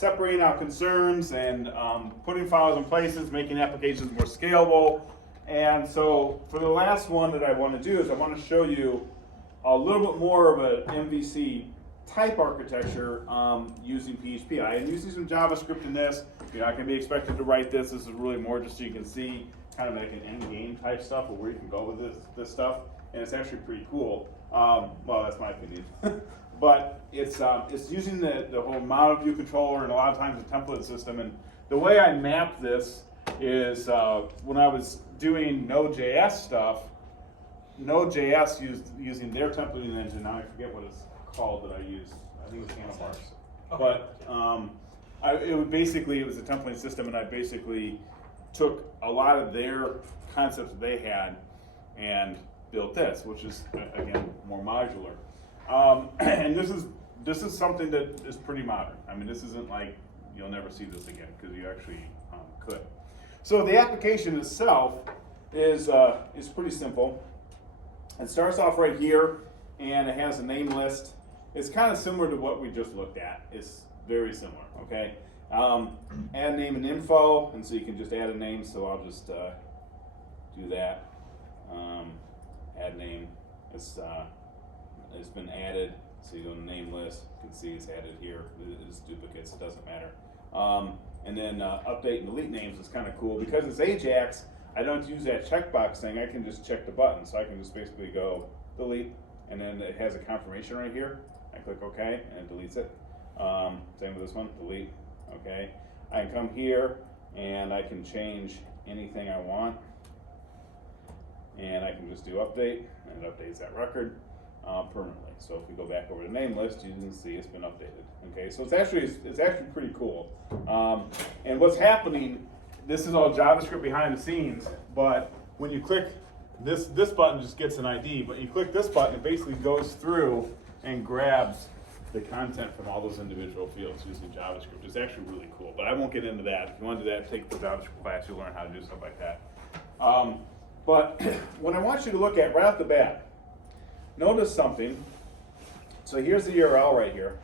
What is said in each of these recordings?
separating out concerns and putting files in places, making applications more scalable. And so for the last one that I want to do is I want to show you a little bit more of an MVC type architecture using PHP. I am using some JavaScript in this. You're not going to be expected to write this. This is really more just so you can see kind of like an end game type stuff or where you can go with this stuff. And it's actually pretty cool. Well, that's my opinion. But it's using the whole model view controller and a lot of times the template system. And the way I map this is when I was doing Node.js stuff, Node.js using their templating engine. Now I forget what it's called that I use. I think it's handlebars. Okay. But it was a templating system, and I basically took a lot of their concepts that they had and built this, which is again more modular. And this is something that is pretty modern. I mean, this isn't like you'll never see this again because you actually could. So the application itself is pretty simple. It starts off right here, and it has a name list. It's kind of similar to what we just looked at. It's very similar. Okay. Add name and info, and so you can just add a name. So I'll just do that. Add name. It's been added, so you go to the name list. You can see it's added here. It's duplicates, it doesn't matter. And then update and delete names is kind of cool. Because it's Ajax, I don't use that checkbox thing. I can just check the button. So I can just basically go delete, and then it has a confirmation right here. I click OK, and it deletes it. Same with this one, delete, OK. I can come here, and I can change anything I want. And I can just do update, and it updates that record. Permanently. So if we go back over the name list, you can see it's been updated. Okay, so it's actually pretty cool. And what's happening? This is all JavaScript behind the scenes. But when you click this button, just gets an ID. But you click this button, it basically goes through and grabs the content from all those individual fields using JavaScript. It's actually really cool. But I won't get into that. If you want to do that, take the JavaScript class. You'll learn how to do stuff like that. But what I want you to look at right off the bat. Notice something. So here's the URL right here.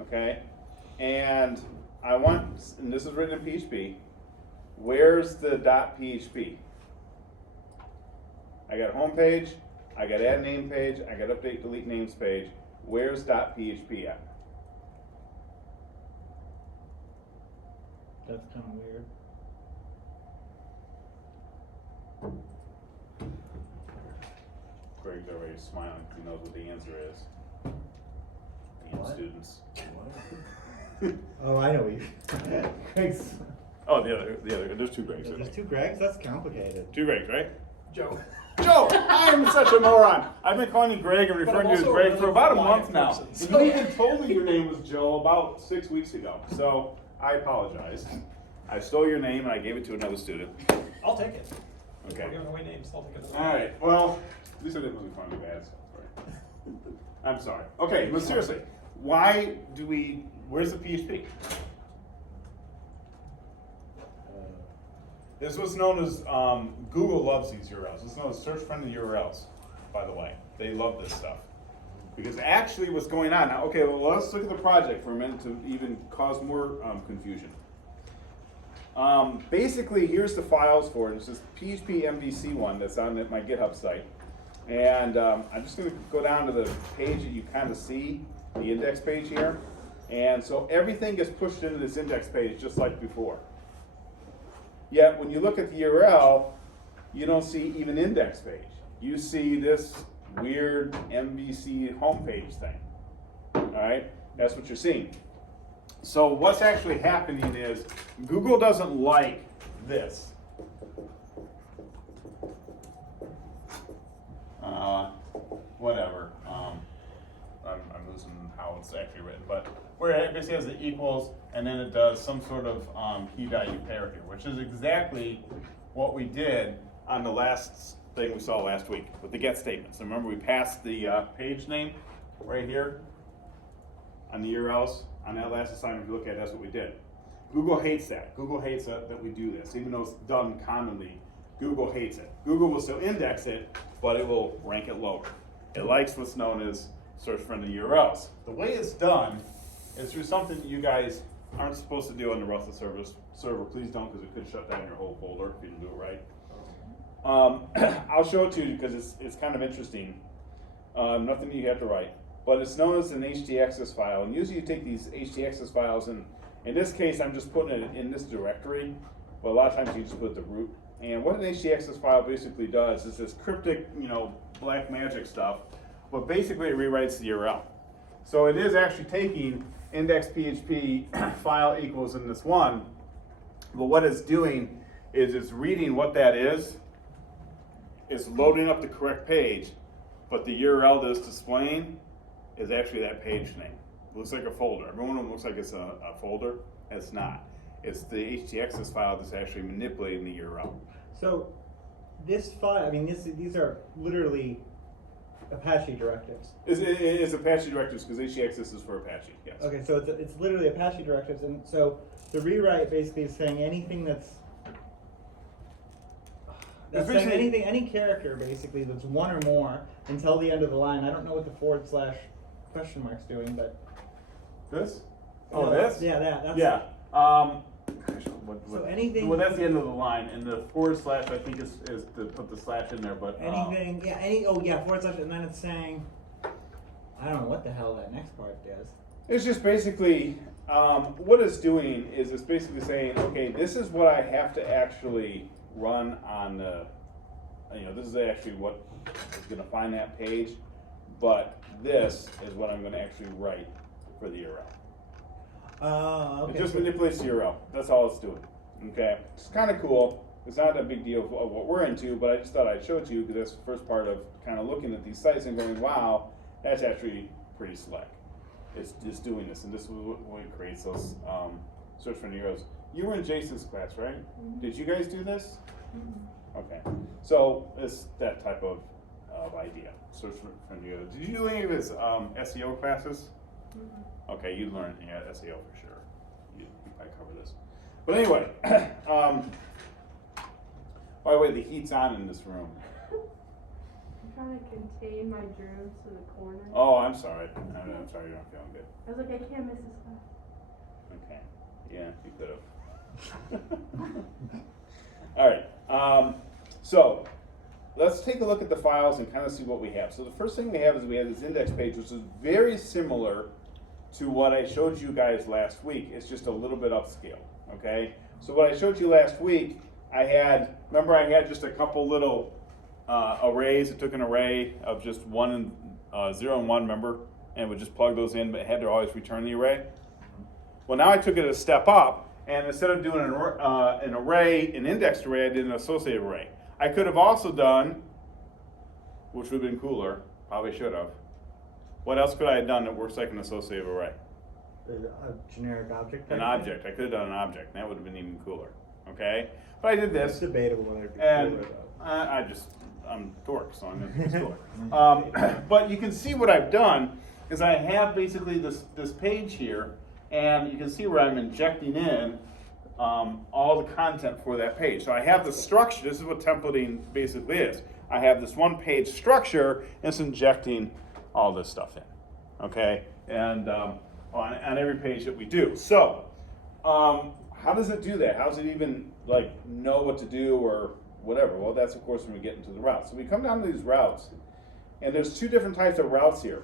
Okay? And and this is written in PHP. Where's the .php? I got home page, I got add name page, I got update delete names page. Where's .php at? That's kind of weird. Greg's already smiling. He knows what the answer is. And students. Oh, I know you. Greg's. Oh, the other. There's two Gregs. There's two Gregs? That's complicated. Two Gregs, right? Joe. Joe! I am such a moron. I've been calling you Greg and referring to you as Greg for about a month now. You even told me your name was Joe about 6 weeks ago. So I apologize. I stole your name and I gave it to another student. I'll take it. Okay. We're giving away names. I'll take it. All right. Well, at least I didn't really find me bad stuff, right? I'm sorry. Okay, but seriously, where's the PHP? This is what's known as, Google loves these URLs. This is known as search-friendly URLs, by the way. They love this stuff. Because actually what's going on, now, okay, well, let's look at the project for a minute to even cause more confusion. Basically, here's the files for it. It's this PHP MVC one that's on my GitHub site. And I'm just going to go down to the page that you kind of see, the index page here. And so everything gets pushed into this index page just like before. Yet when you look at the URL, you don't see even index page. You see this weird MVC homepage thing. All right, that's what you're seeing. So what's actually happening is Google doesn't like this. Whatever. I'm losing how it's actually written, but where it basically has the equals, and then it does some sort of key value pair here, which is exactly what we did on the last thing we saw last week with the get statements. So remember, we passed the page name right here on the URLs. On that last assignment, if you look at it, that's what we did. Google hates that. Google hates that we do this, even though it's done commonly. Google hates it. Google will still index it, but it will rank it lower. It likes what's known as search-friendly URLs. The way it's done is through something that you guys aren't supposed to do on the Russell server. Please don't, because it could shut down your whole folder if you didn't do it right. I'll show it to you because it's kind of interesting. Nothing you have to write, but it's known as an htaccess file. And usually you take these htaccess files, and in this case, I'm just putting it in this directory. But a lot of times you just put the root. And what an htaccess file basically does is this cryptic, black magic stuff. But basically it rewrites the URL. So it is actually taking index.php file equals in this one. But what it's doing is it's reading what that is. It's loading up the correct page, but the URL that it's displaying is actually that page name. It looks like a folder. Everyone looks like it's a folder. It's not. It's the htaccess file that's actually manipulating the URL. So this file, these are literally Apache directives. It's Apache directives because htaccess is for Apache, yes. Okay, so it's literally Apache directives, and so the rewrite basically is saying anything that's saying anything, any character basically that's one or more until the end of the line. I don't know what the / question mark's doing, but this? Oh, this? Yeah, that's yeah. So anything. Well, that's the end of the line, and the / I think is to put the slash in there, but anything. Yeah. / and then it's saying. I don't know what the hell that next part does. It's just basically what it's doing is it's basically saying, okay, this is what I have to actually run on the, this is actually what is going to find that page, but this is what I'm going to actually write for the URL. Okay. It just manipulates the URL. That's all it's doing. Okay, it's kind of cool. It's not a big deal of what we're into, but I just thought I'd show it to you because that's the first part of kind of looking at these sites and going, wow, that's actually pretty slick. It's doing this, and this is what it creates those search for URLs. You were in Jason's class, right? Mm-hmm. Did you guys do this? Mm-hmm. Okay, so it's that type of idea. Search for URLs. Did you do any of his SEO classes? Mm-hmm. Okay, you learned SEO for sure. You probably cover this. But anyway, by the way, the heat's on in this room. I'm trying to contain my germs to the corner. Oh, I'm sorry. I'm sorry you're not feeling good. I was like, I can't miss this class. Okay. Yeah, you could have. All right. So let's take a look at the files and kind of see what we have. So the first thing we have is we have this index page, which is very similar to what I showed you guys last week. It's just a little bit upscale. Okay. So what I showed you last week, remember I had just a couple little arrays. It took an array of just 0 and 1, remember, and would just plug those in, but it had to always return the array. Well, now I took it a step up, and instead of doing an indexed array, I did an associative array. I could have also done, which would have been cooler, probably should have. What else could I have done that works like an associative array? A generic object. An object. I could have done an object, and that would have been even cooler. Okay, but I did this. It's debatable whether it'd be And cooler, I'm dork, so I'm going to dork. But you can see what I've done is I have basically this page here, and you can see where I'm injecting in all the content for that page. So I have the structure. This is what templating basically is. I have this one page structure, and it's injecting all this stuff in, okay? And on every page that we do. So how does it do that? How does it even know what to do or whatever? Well, that's of course when we get into the routes. So we come down to these routes, and there's two different types of routes here.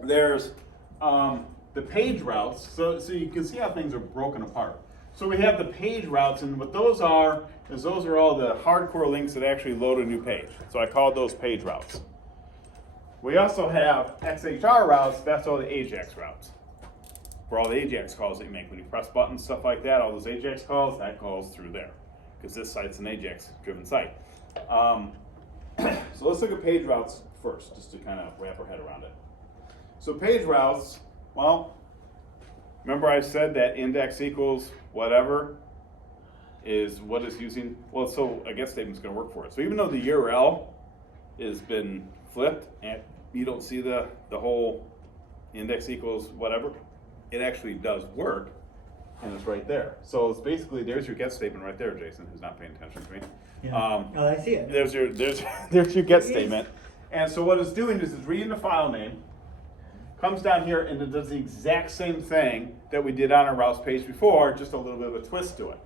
There's the page routes, so you can see how things are broken apart. So we have the page routes, and what those are is those are all the hardcore links that actually load a new page. So I call those page routes. We also have XHR routes, that's all the AJAX routes. For all the AJAX calls that you make. When you press buttons, stuff like that, all those AJAX calls, that goes through there. Because this site's an AJAX-driven site. So let's look at page routes first, just to kind of wrap our head around it. So page routes, well, remember I said that index equals whatever is what it's using? Well, so a get statement's going to work for it. So even though the URL has been flipped and you don't see the whole index equals whatever, it actually does work. And it's right there. So it's basically, there's your get statement right there, Jason, who's not paying attention to me. Yeah. I see it. There's your get statement. And so what it's doing is it's reading the file name, comes down here and it does the exact same thing that we did on our routes page before, just a little bit of a twist to it.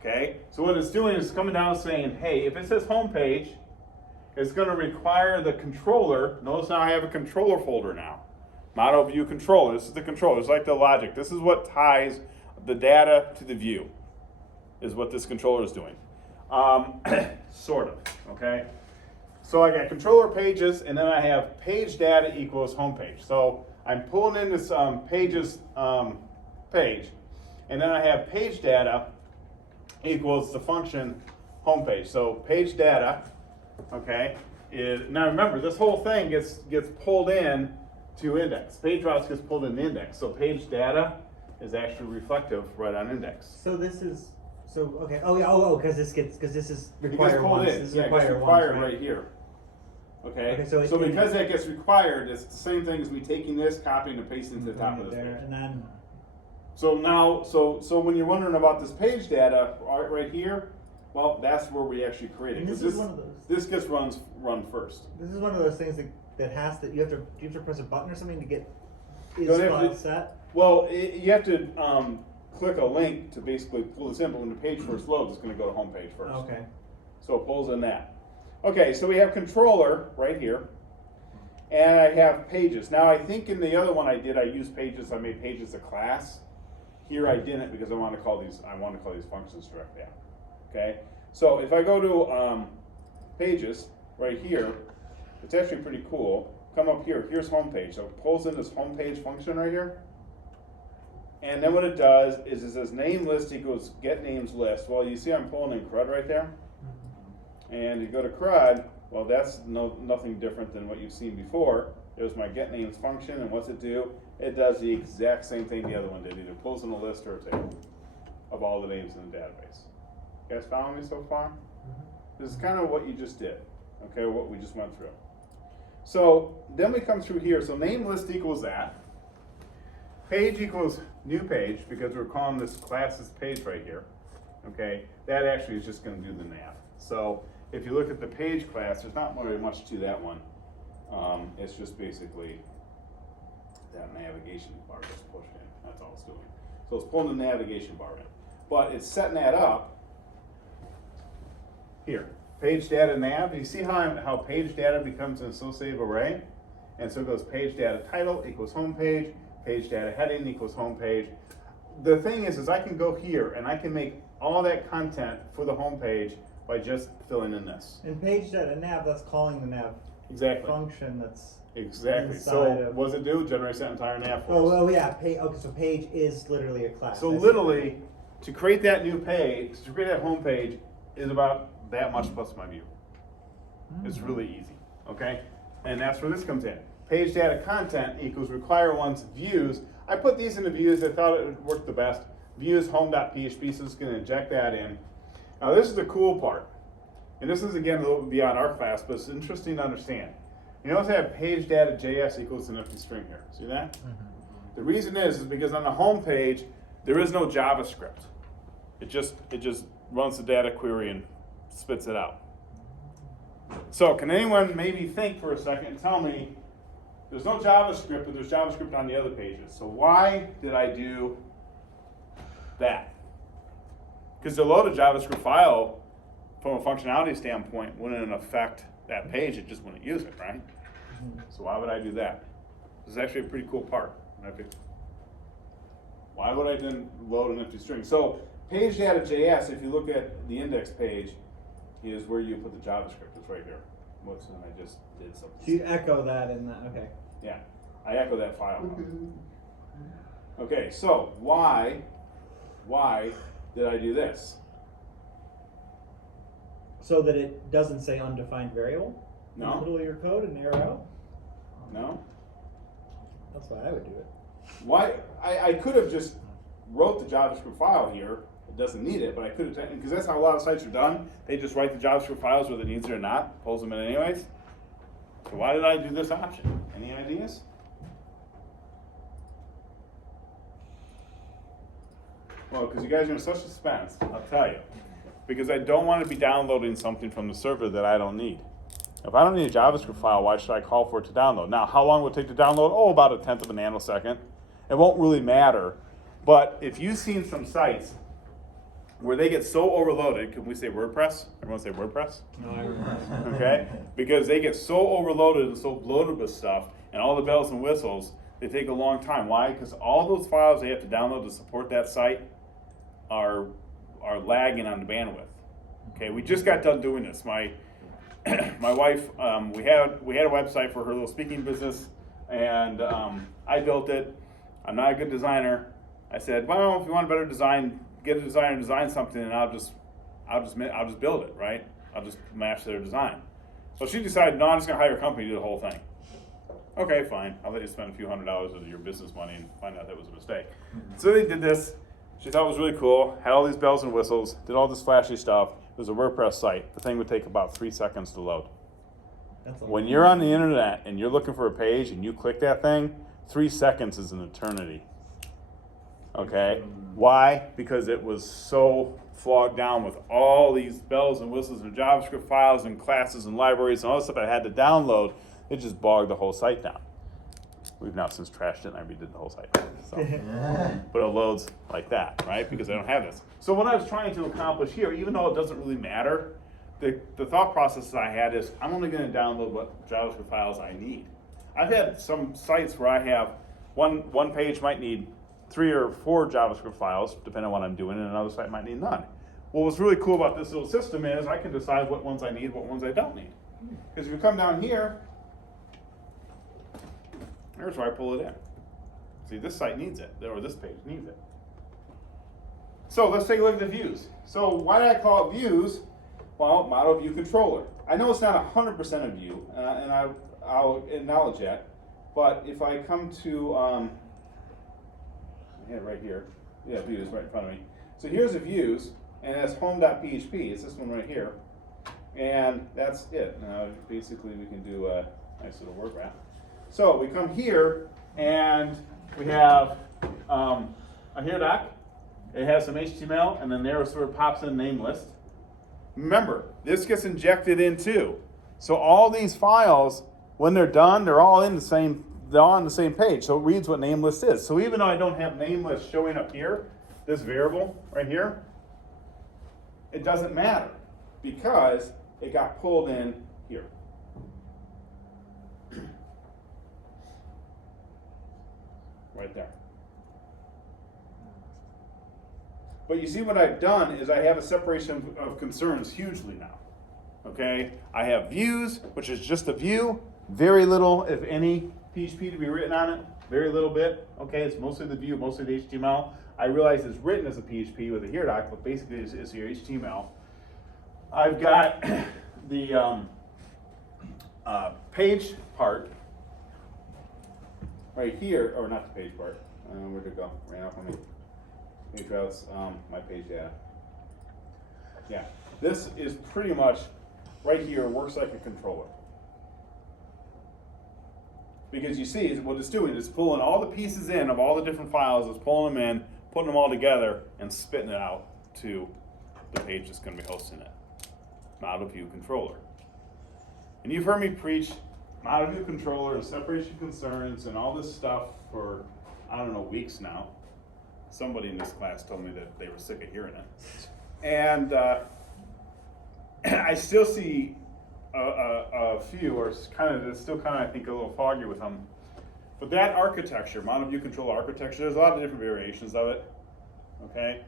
Okay, so what it's doing is coming down and saying, hey, if it says home page, it's going to require the controller. Notice now I have a controller folder now. Model view controller. This is the controller. It's like the logic. This is what ties the data to the view, is what this controller is doing. Sort of, okay? So I got controller pages, and then I have page data equals home page. So I'm pulling in this pages page, and then I have page data equals the function home page. So page data, okay, is, now remember, this whole thing gets pulled in to index. Page routes gets pulled in index. So page data is actually reflective right on index. So this is, so, okay, oh, yeah, because this is It gets require pulled once. in. This is Yeah, it gets require required once, right here. Okay, Okay, so so it- because that gets required, it's the same thing as me taking this, copying and pasting to the top of this there, page. and then, So now, so when you're wondering about this page data right here, well, that's where we actually create it. And 'Cause this is one of those. This gets run first. This is one of those things that has to, you have to press a button or something to get is Don't have to- file set. Well, you have to click a link to basically pull this in, but when the page first loads, it's going to go to home page first. Okay. So it pulls in that. Okay, so we have controller right here, and I have pages. Now I think in the other one I used pages. I made pages a class. Here I didn't because I want to call these functions directly out. Okay, so if I go to pages right here, it's actually pretty cool. Come up here. Here's home page. So it pulls in this home page function right here. And then what it does is it says name list equals get names list. Well, you see I'm pulling in CRUD right there. And you go to CRUD, well, that's nothing different than what you've seen before. There's my get names function, and what's it do? It does the exact same thing the other one did. Either pulls in a list or a table of all the names in the database. You guys following me so far? This is kind of what you just did, okay, what we just went through. So then we come through here. So name list equals that. Page equals new page, because we're calling this class's page right here. Okay, that actually is just going to do the nav. So if you look at the page class, there's not very much to that one. It's just basically that navigation bar just pushed in. That's all it's doing. So it's pulling the navigation bar in. But it's setting that up here. Page data nav. You see how page data becomes an associative array? And so it goes page data title equals home page, page data heading equals home page. The thing is I can go here and I can make all that content for the home page by just filling in this. And page data nav, that's calling the nav Exactly. function that's Exactly. inside So of- what does it do? It generates that entire nav for us. oh yeah, okay, so page is literally a class. So I see. literally, to create that new page, to create that home page, is about that much plus my view. It's really easy, okay? And that's where this comes in. Page data content equals require one's views. I put these into views. I thought it would work the best. Views home.php, so it's going to inject that in. Now this is the cool part. And this is again a little bit beyond our class, but it's interesting to understand. You notice I have page data JS equals an empty string here. See that? The reason is because on the home page, there is no JavaScript. It just runs the data query and spits it out. So can anyone maybe think for a second and tell me, there's no JavaScript, but there's JavaScript on the other pages. So why did I do that? Because to load a JavaScript file from a functionality standpoint wouldn't affect that page, it just wouldn't use it, right? So why would I do that? This is actually a pretty cool part. Why would I then load an empty string? So page data JS, if you look at the index page, is where you put the JavaScript. It's right here. Whoops, and I just did something. So you echo that in that, okay. Yeah, I echo that file. Okay, so why did I do this? So that it doesn't say undefined variable? In the No, middle of your code and error out? no. That's why I would do it. Why? I could have just wrote the JavaScript file here. It doesn't need it, but I could have, because that's how a lot of sites are done. They just write the JavaScript files whether it needs it or not, pulls them in anyways. So why did I do this option? Any ideas? Well, because you guys are in such suspense, I'll tell you. Because I don't want to be downloading something from the server that I don't need. If I don't need a JavaScript file, why should I call for it to download? Now, how long will it take to download? Oh, about 1/10 of a nanosecond. It won't really matter. But if you've seen some sites where they get so overloaded, can we say WordPress? Everyone say WordPress? No, I remember. Okay? Because they get so overloaded and so bloated with stuff and all the bells and whistles, they take a long time. Why? Because all those files they have to download to support that site are lagging on the bandwidth. Okay, we just got done doing this. My wife, we had a website for her little speaking business, and I built it. I'm not a good designer. I said, well, if you want a better design, get a designer to design something, and I'll just build it, right? I'll just match their design. So she decided, no, I'm just gonna hire a company to do the whole thing. Okay, fine. I'll let you spend a few $100s of your business money and find out that was a mistake. So they did this. She thought it was really cool. Had all these bells and whistles. Did all this flashy stuff. It was a WordPress site. The thing would take about 3 seconds to load. That's a When you're on the internet and you're looking for a page and you click that thing, 3 seconds is an eternity. Okay? Why? Because it was so flogged down with all these bells and whistles and JavaScript files and classes and libraries and all this stuff I had to download. It just bogged the whole site down. We've now since trashed it and I redid the whole site. So. But it loads like that, right? Because I don't have this. So what I was trying to accomplish here, even though it doesn't really matter, the thought process that I had is I'm only going to download what JavaScript files I need. I've had some sites where I have one page might need 3 or 4 JavaScript files, depending on what I'm doing, and another site might need none. Well, what's really cool about this little system is I can decide what ones I need, what ones I don't need. Because if you come down here, here's where I pull it in. See, this site needs it, or this page needs it. So let's take a look at the views. So why did I call it views? Well, model view controller. I know it's not 100% a view, and I'll acknowledge that. But if I come to, I had it right here. Yeah, views right in front of me. So here's the views, and that's home.php. It's this one right here. And that's it. Now, basically, we can do a nice little word wrap. So we come here, and we have a here doc. It has some HTML, and then there sort of pops in name list. Remember, this gets injected in too. So all these files, when they're done, they're all in the same. They're all on the same page. So it reads what name list is. So even though I don't have name list showing up here, this variable right here, it doesn't matter because it got pulled in here. Right there. But you see what I've done is I have a separation of concerns hugely now. Okay? I have views, which is just a view, very little, if any, PHP to be written on it, very little bit. Okay, it's mostly the view, mostly the HTML. I realize it's written as a PHP with a here doc, but basically it's your HTML. I've got the page part right here, or not the page part. Where'd it go? Ran off on me. Page routes, my page data. Yeah, this is pretty much right here, works like a controller. Because you see, what it's doing is pulling all the pieces in of all the different files, it's pulling them in, putting them all together, and spitting it out to the page that's going to be hosting it. Model view controller. And you've heard me preach model view controller and separation concerns and all this stuff for, I don't know, weeks now. Somebody in this class told me that they were sick of hearing it. And I still see a few, or it's still kind of, I think, a little foggy with them. But that architecture, model view controller architecture, there's a lot of different variations of it. Okay?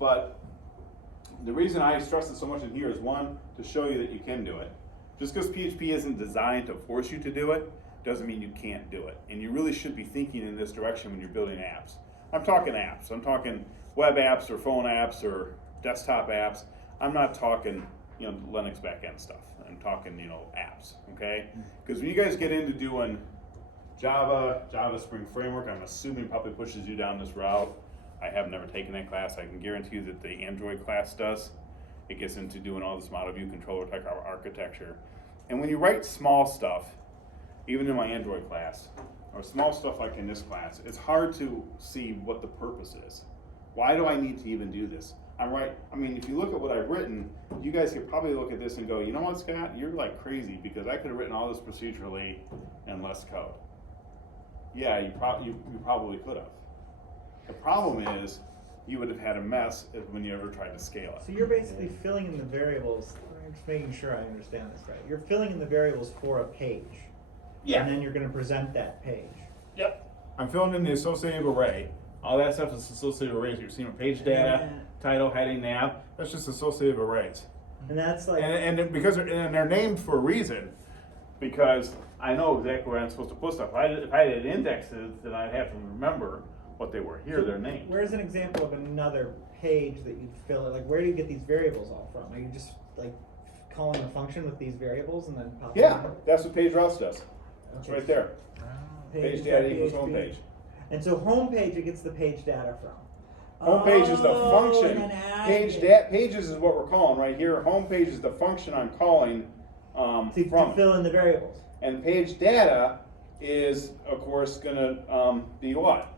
But the reason I stress it so much in here is, one, to show you that you can do it. Just because PHP isn't designed to force you to do it, doesn't mean you can't do it. And you really should be thinking in this direction when you're building apps. I'm talking apps. I'm talking web apps or phone apps or desktop apps. I'm not talking, Linux backend stuff. I'm talking, apps, okay? Because when you guys get into doing Java Spring Framework, I'm assuming probably pushes you down this route. I have never taken that class. I can guarantee you that the Android class does. It gets into doing all this model view controller type architecture. And when you write small stuff, even in my Android class, or small stuff like in this class, it's hard to see what the purpose is. Why do I need to even do this? I'm right. I mean, if you look at what I've written, you guys could probably look at this and go, you know what, Scott, you're like crazy because I could have written all this procedurally and less code. Yeah, you probably could have. The problem is you would have had a mess when you ever tried to scale it. So you're basically filling in the variables. I'm just making sure I understand this right. You're filling in the variables for a page. Yeah. And then you're going to present that page. Yep. I'm filling in the associative array. All that stuff is associative arrays. You're seeing page data, title, heading, nav. That's just associative arrays. And that's like. And because they're named for a reason, because I know exactly where I'm supposed to put stuff. If I had indexes, then I'd have to remember what they were. Here, they're named. Where's an example of another page that you'd fill it? Like, where do you get these variables all from? Are you just like calling a function with these variables and then popping Yeah, them in? that's what page routes does. It's Okay. right there. Page data equals home page. And so home page, it gets the page data from. Home page is the function. And then add Pages is what we're calling right here. Home page is the function I'm calling to from. fill in the variables. And page data is, of course, going to be what?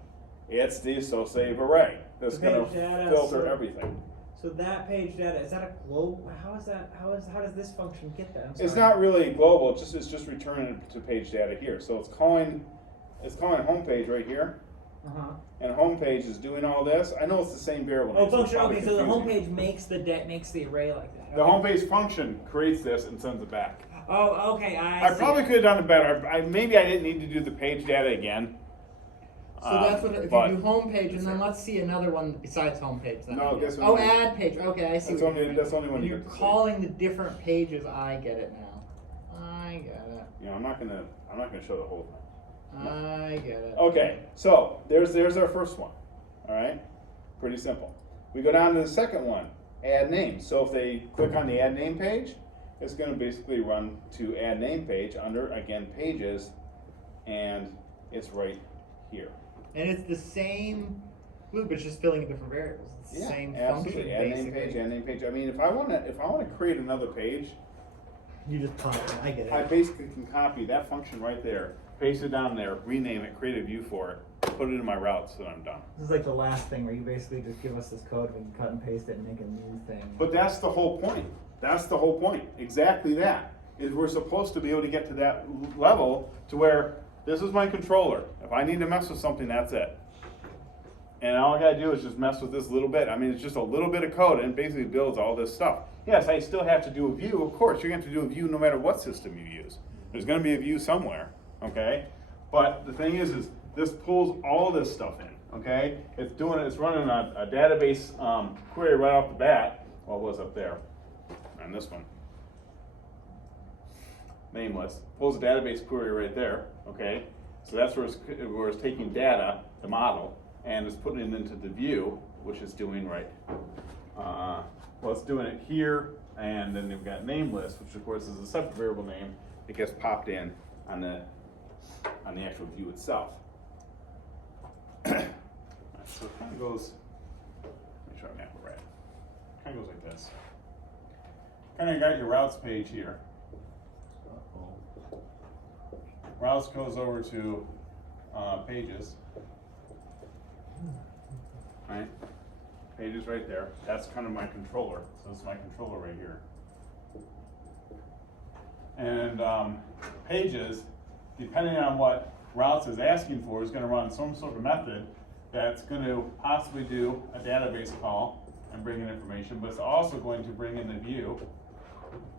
It's the associative array that's The going page to data, filter so- everything. So that page data, is that a globe? How is that? How does this function get that? I'm It's sorry. not really global. It's just returning to page data here. So it's calling home page right here. Uh-huh. And home page is doing all this. I know it's the same variable. Oh, name, so it's function. probably Okay, so the home confusing. page makes the array like that. The Okay. home page function creates this and sends it back. Oh, okay. I see. probably could have done it better. Maybe I didn't need to do the page data again. So that's what, if but you do home page, and then let's see another one besides home page then. No, guess what Oh, it is. add page, okay, I see. That's what only- you're doing. that's only one When you you're get to see. calling the different pages, I get it now. I get it. You know, I'm not gonna show the whole thing. I get it. Okay, so there's our first one. All right, pretty simple. We go down to the second one, add name. So if they click on the add name page, it's going to basically run to add name page under again pages, and it's right here. And it's the same loop, it's just filling in different variables. It's the same absolutely. function, Add name basically. page, add name page. I mean, if I want to create another page, You just pop it. I get it. I basically can copy that function right there, paste it down there, rename it, create a view for it, put it in my routes, and I'm done. This is like the last thing where you basically just give us this code, we can cut and paste it and make a new thing. But that's the whole point. That's the whole point. Exactly that. Is we're supposed to be able to get to that level to where this is my controller. If I need to mess with something, that's it. And all I gotta do is just mess with this little bit. I mean, it's just a little bit of code and it basically builds all this stuff. Yes, I still have to do a view. Of course, you're gonna have to do a view no matter what system you use. There's gonna be a view somewhere, okay? But the thing is this pulls all this stuff in, okay? It's running a database query right off the bat. Well, it was up there on this one. Nameless. Pulls a database query right there, okay? So that's where it's taking data, the model, and it's putting it into the view, which it's doing right. Well, it's doing it here, and then they've got nameless, which of course is a separate variable name. It gets popped in on the actual view itself. So it kind of goes. Make sure I have it right. Kind of goes like this. Kind of got your routes page here. Routes goes over to pages. Right? Pages right there. That's kind of my controller. So it's my controller right here. And pages, depending on what routes is asking for, is going to run some sort of method that's going to possibly do a database call and bring in information, but it's also going to bring in the view,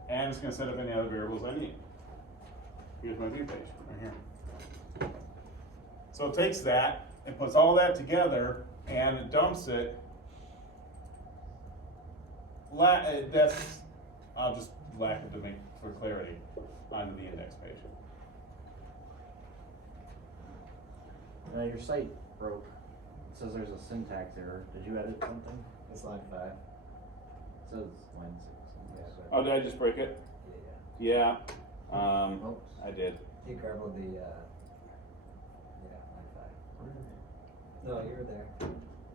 and it's going to set up any other variables I need. Here's my view page right here. So it takes that and puts all that together and it dumps it. I'll just lack it to make for clarity onto the index page. Your site broke. It says there's a syntax error. Did you edit something? It's line 5. It says line 6. Oh, did I just break it? Yeah. Yeah. Oh, I did. you garbled the, yeah, line 5. No, you were there.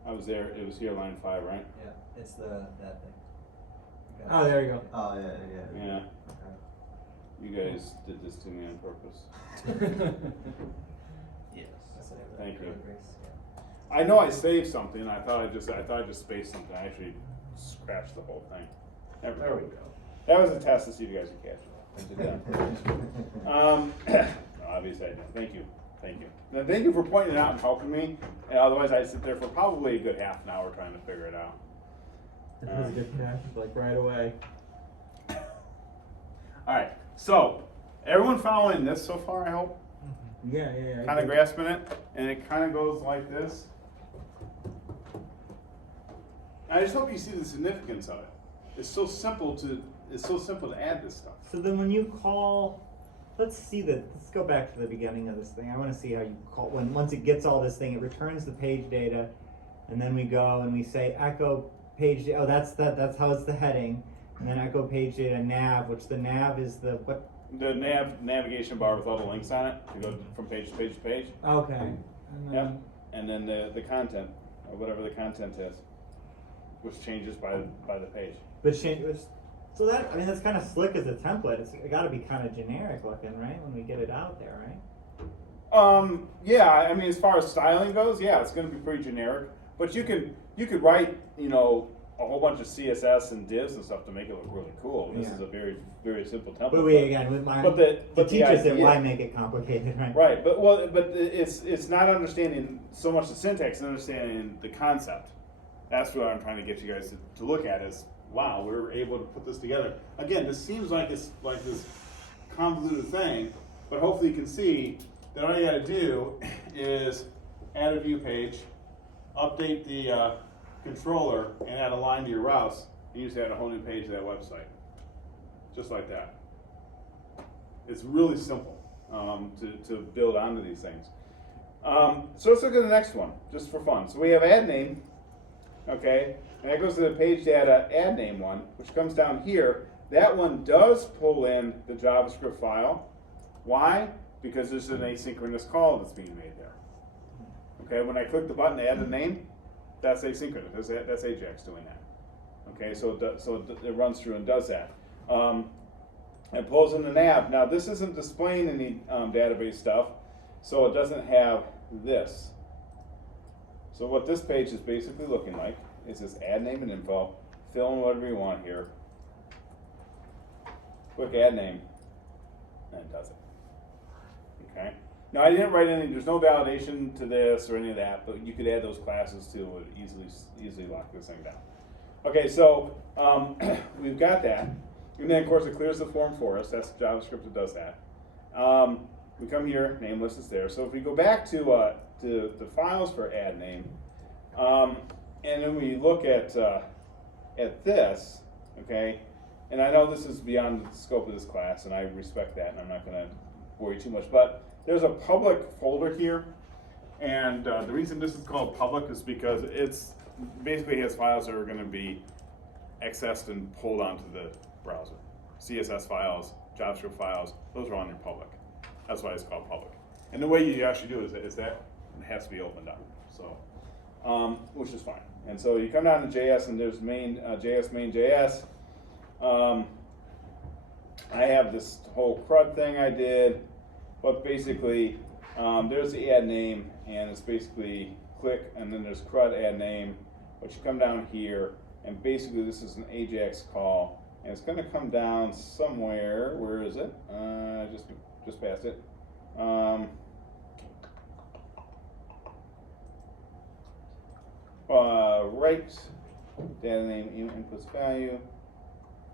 I was there. It was here, line 5, right? Yeah, it's that thing. You got Oh, it. there you go. Oh, yeah. Yeah. Okay. You guys did this to me on purpose. Yes. That's what it was. Thank you. Grace, yeah. I know I saved something. I thought I just spaced something. I actually scratched the whole thing. There we go. That was a test to see if you guys could catch it. I did that. Obviously I did. Thank you. Now, thank you for pointing it out and helping me. And otherwise I'd sit there for probably a good half an hour trying to figure it out. It was a good catch, like right away. Alright, so everyone following this so far, I hope? Yeah. Kind of grasping it, and it kind of goes like this. I just hope you see the significance of it. It's so simple to add this stuff. So then when you call, let's go back to the beginning of this thing. I want to see how you call, once it gets all this thing, it returns the page data, and then we go and we say echo page data. Oh, that's how it's the heading. And then echo page data nav, which the nav is the what? The navigation bar with all the links on it to go from page to page to page. Okay. And then, Yep. And then the content, or whatever the content is, which changes by the page. So that, I mean, that's kind of slick as a template. It's got to be kind of generic looking, right? When we get it out there, right? Yeah, I mean, as far as styling goes, yeah, it's going to be pretty generic. But you could write, a whole bunch of CSS and divs and stuff to make it look really cool. This is a very, very simple template. But to teach us it, why make it complicated, right? Right, but it's not understanding so much the syntax and understanding the concept. That's what I'm trying to get you guys to look at is, wow, we were able to put this together. Again, this seems like this convoluted thing, but hopefully you can see that all you got to do is add a view page, update the controller, and add a line to your routes, and you just add a whole new page to that website. Just like that. It's really simple to build onto these things. So let's look at the next one, just for fun. So we have add name, okay, and that goes to the page data add name one, which comes down here. That one does pull in the JavaScript file. Why? Because there's an asynchronous call that's being made there. Okay, when I click the button to add the name, that's asynchronous. That's Ajax doing that. Okay, so it runs through and does that. It pulls in the nav. Now this isn't displaying any database stuff, so it doesn't have this. So what this page is basically looking like is this add name and info. Fill in whatever you want here. Click add name, and it does it. Okay. Now I didn't write any. There's no validation to this or any of that, but you could add those classes too. It would easily lock this thing down. Okay, so we've got that, and then of course it clears the form for us. That's JavaScript that does that. We come here, name list is there. So if we go back to the files for add name, and then we look at this, okay, and I know this is beyond the scope of this class, and I respect that, and I'm not going to bore you too much, but there's a public folder here, and the reason this is called public is because it's basically has files that are going to be accessed and pulled onto the browser. CSS files, JavaScript files, those are on your public. That's why it's called public. And the way you actually do it is that it has to be opened up, so which is fine. And so you come down to JS, and there's main JS main JS. I have this whole CRUD thing I did. But basically, there's the add name, and it's basically click, and then there's CRUD add name, which you come down here, and basically this is an Ajax call, and it's going to come down somewhere. Where is it? Just past it. Right, data name inputs value.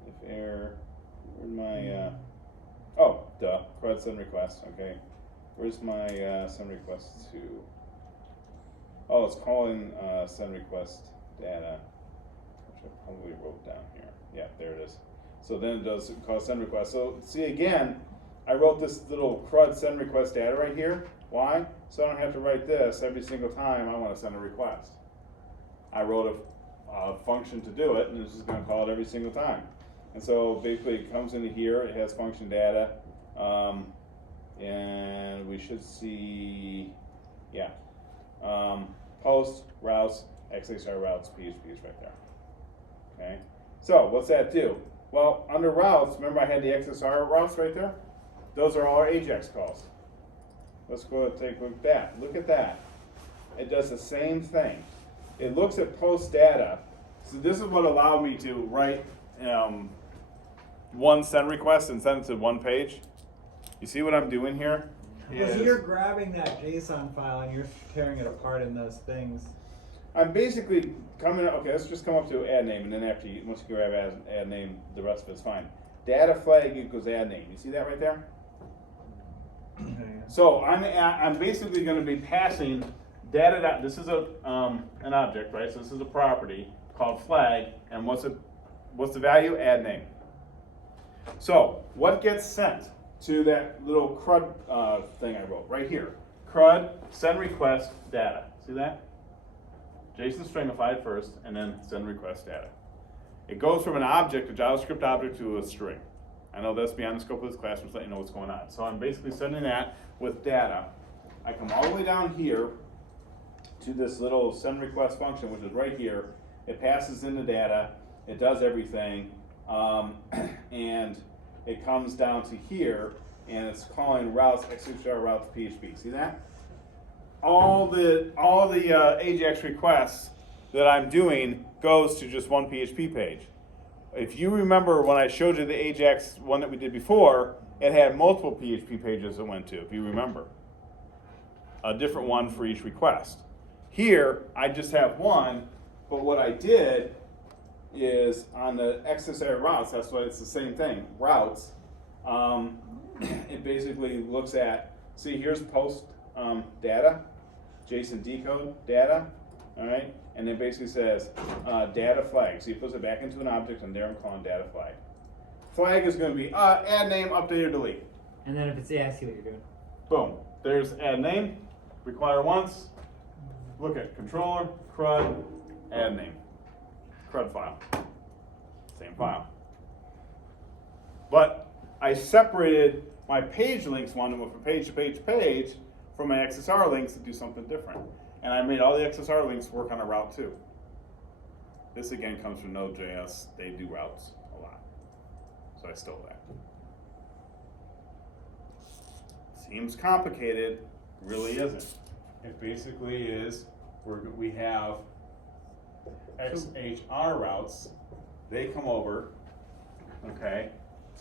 If error, where's my oh, duh, CRUD send request, okay. Where's my send request to? Oh, it's calling send request data, which I probably wrote down here. Yeah, there it is. So then it does call send request. So see again, I wrote this little CRUD send request data right here. Why? So I don't have to write this every single time I want to send a request. I wrote a function to do it, and it's just going to call it every single time. And so basically it comes into here, it has function data, and we should see, yeah, post, routes, XHR routes, PHP is right there. Okay, so what's that do? Well, under routes, remember I had the XSR routes right there? Those are all our Ajax calls. Let's go and take a look at that. Look at that. it does the same thing. It looks at post data. So this is what allowed me to write one send request and send it to one page. You see what I'm doing here? Well, so you're grabbing that JSON file and you're tearing it apart in those things. I'm basically coming, okay, let's just come up to add name, and then after you, once you grab add name, the rest of it's fine. Data flag equals add name. You see that right there? So I'm basically going to be passing data. This is an object, right? So this is a property called flag, and what's the value? Add name. So what gets sent to that little CRUD thing I wrote right here? CRUD send request data. See that? JSON stringified first, and then send request data. It goes from an object, a JavaScript object, to a string. I know that's beyond the scope of this class, just let you know what's going on. So I'm basically sending that with data. I come all the way down here to this little send request function, which is right here. It passes in the data, it does everything, and it comes down to here, and it's calling routes, XHR routes PHP. See that? All the AJAX requests that I'm doing goes to just one PHP page. If you remember when I showed you the AJAX one that we did before, it had multiple PHP pages it went to, if you remember. A different one for each request. Here, I just have one, but what I did is on the XSR routes, that's why it's the same thing, routes, it basically looks at, see here's post data, JSON decode data, all right? And it basically says data flag. So he puts it back into an object, and there I'm calling data flag. Flag is going to be add name, update, or delete. And then if it's, yeah, I see what you're doing. Boom. There's add name, require once. Look at controller, CRUD, add name. CRUD file. Same file. But I separated my page links one from page to page to page from my XSR links to do something different. And I made all the XSR links work on a route too. This again comes from Node.js. They do routes a lot. So I stole that. Seems complicated, really isn't. It basically is, we have XHR routes. They come over, okay,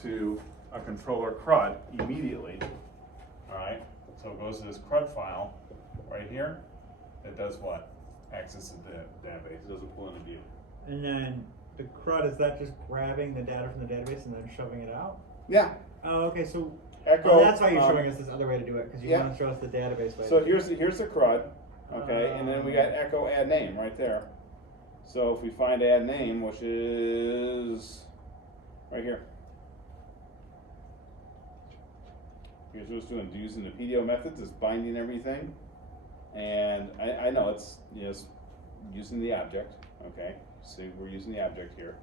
to a controller CRUD immediately. All right, so it goes to this CRUD file right here. It does what? Accesses the database. It doesn't pull in a view. And then the CRUD, is that just grabbing the data from the database and then shoving it out? Yeah. Oh, okay, so Echo. that's why you're showing us this other way to do it, because you yeah. want to show us the database way. So here's the CRUD, okay, and then we got echo add name right there. So if we find add name, which is right here. Here's what it's doing. Using the PDO methods, it's binding everything. And I know it's using the object, okay? So we're using the object here.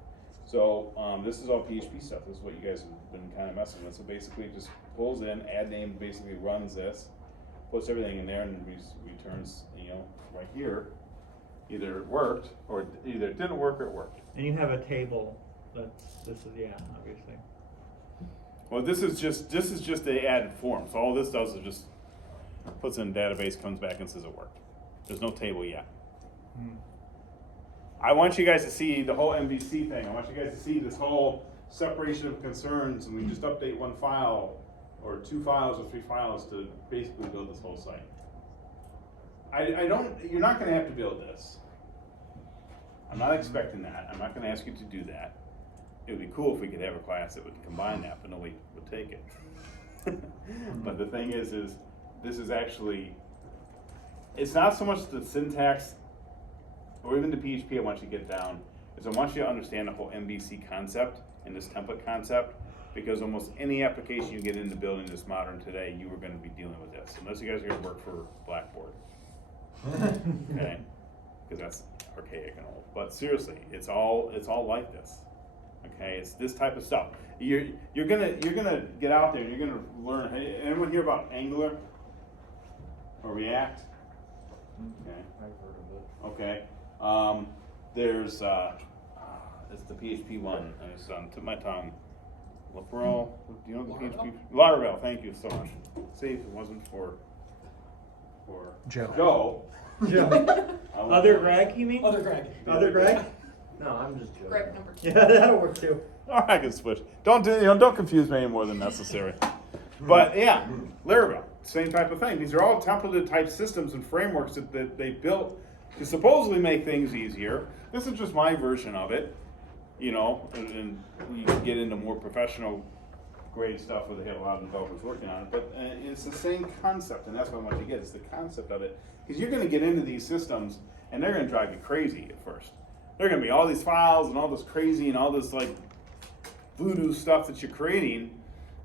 So this is all PHP stuff. This is what you guys have been kind of messing with. So basically it just pulls in, add name basically runs this, puts everything in there, and returns, right here, either it worked, or either it didn't work or it worked. And you have a table this is, yeah, obviously. Well, this is just the added form. So all this does is just puts in database, comes back and says it worked. There's no table yet. I want you guys to see the whole MVC thing. I want you guys to see this whole separation of concerns, and we just update one file or 2 files or 3 files to basically build this whole site. You're not going to have to build this. I'm not expecting that. I'm not going to ask you to do that. It would be cool if we could have a class that would combine that, but nobody would take it. But the thing is this is actually, it's not so much the syntax or even the PHP I want you to get down, is I want you to understand the whole MVC concept and this template concept, because almost any application you get into building this modern today, you are going to be dealing with this, unless you guys are going to work for Blackboard. Okay? Because that's archaic and old. But seriously, it's all like this. Okay, it's this type of stuff. You're gonna get out there and you're gonna learn. Hey, anyone hear about Angular or React? Okay. I've heard of it. Okay. There's it's the PHP one. It's on tip of my tongue. Laravel. Do you know the PHP? Laravel. Thank you so much. See, if it wasn't for Joe, Joe. Other Greg, you mean? Other Greg. Other Greg? No, I'm just joking. Greg number 2. Yeah, that'll work too. Or I can switch. Don't confuse me any more than necessary. But yeah, Laravel, same type of thing. These are all templated type systems and frameworks that they built to supposedly make things easier. This is just my version of it, and you can get into more professional grade stuff where they have a lot of developers working on it. But it's the same concept, and that's what I want you to get, is the concept of it. Because you're going to get into these systems, and they're going to drive you crazy at first. They're going to be all these files and all this crazy and all this like voodoo stuff that you're creating,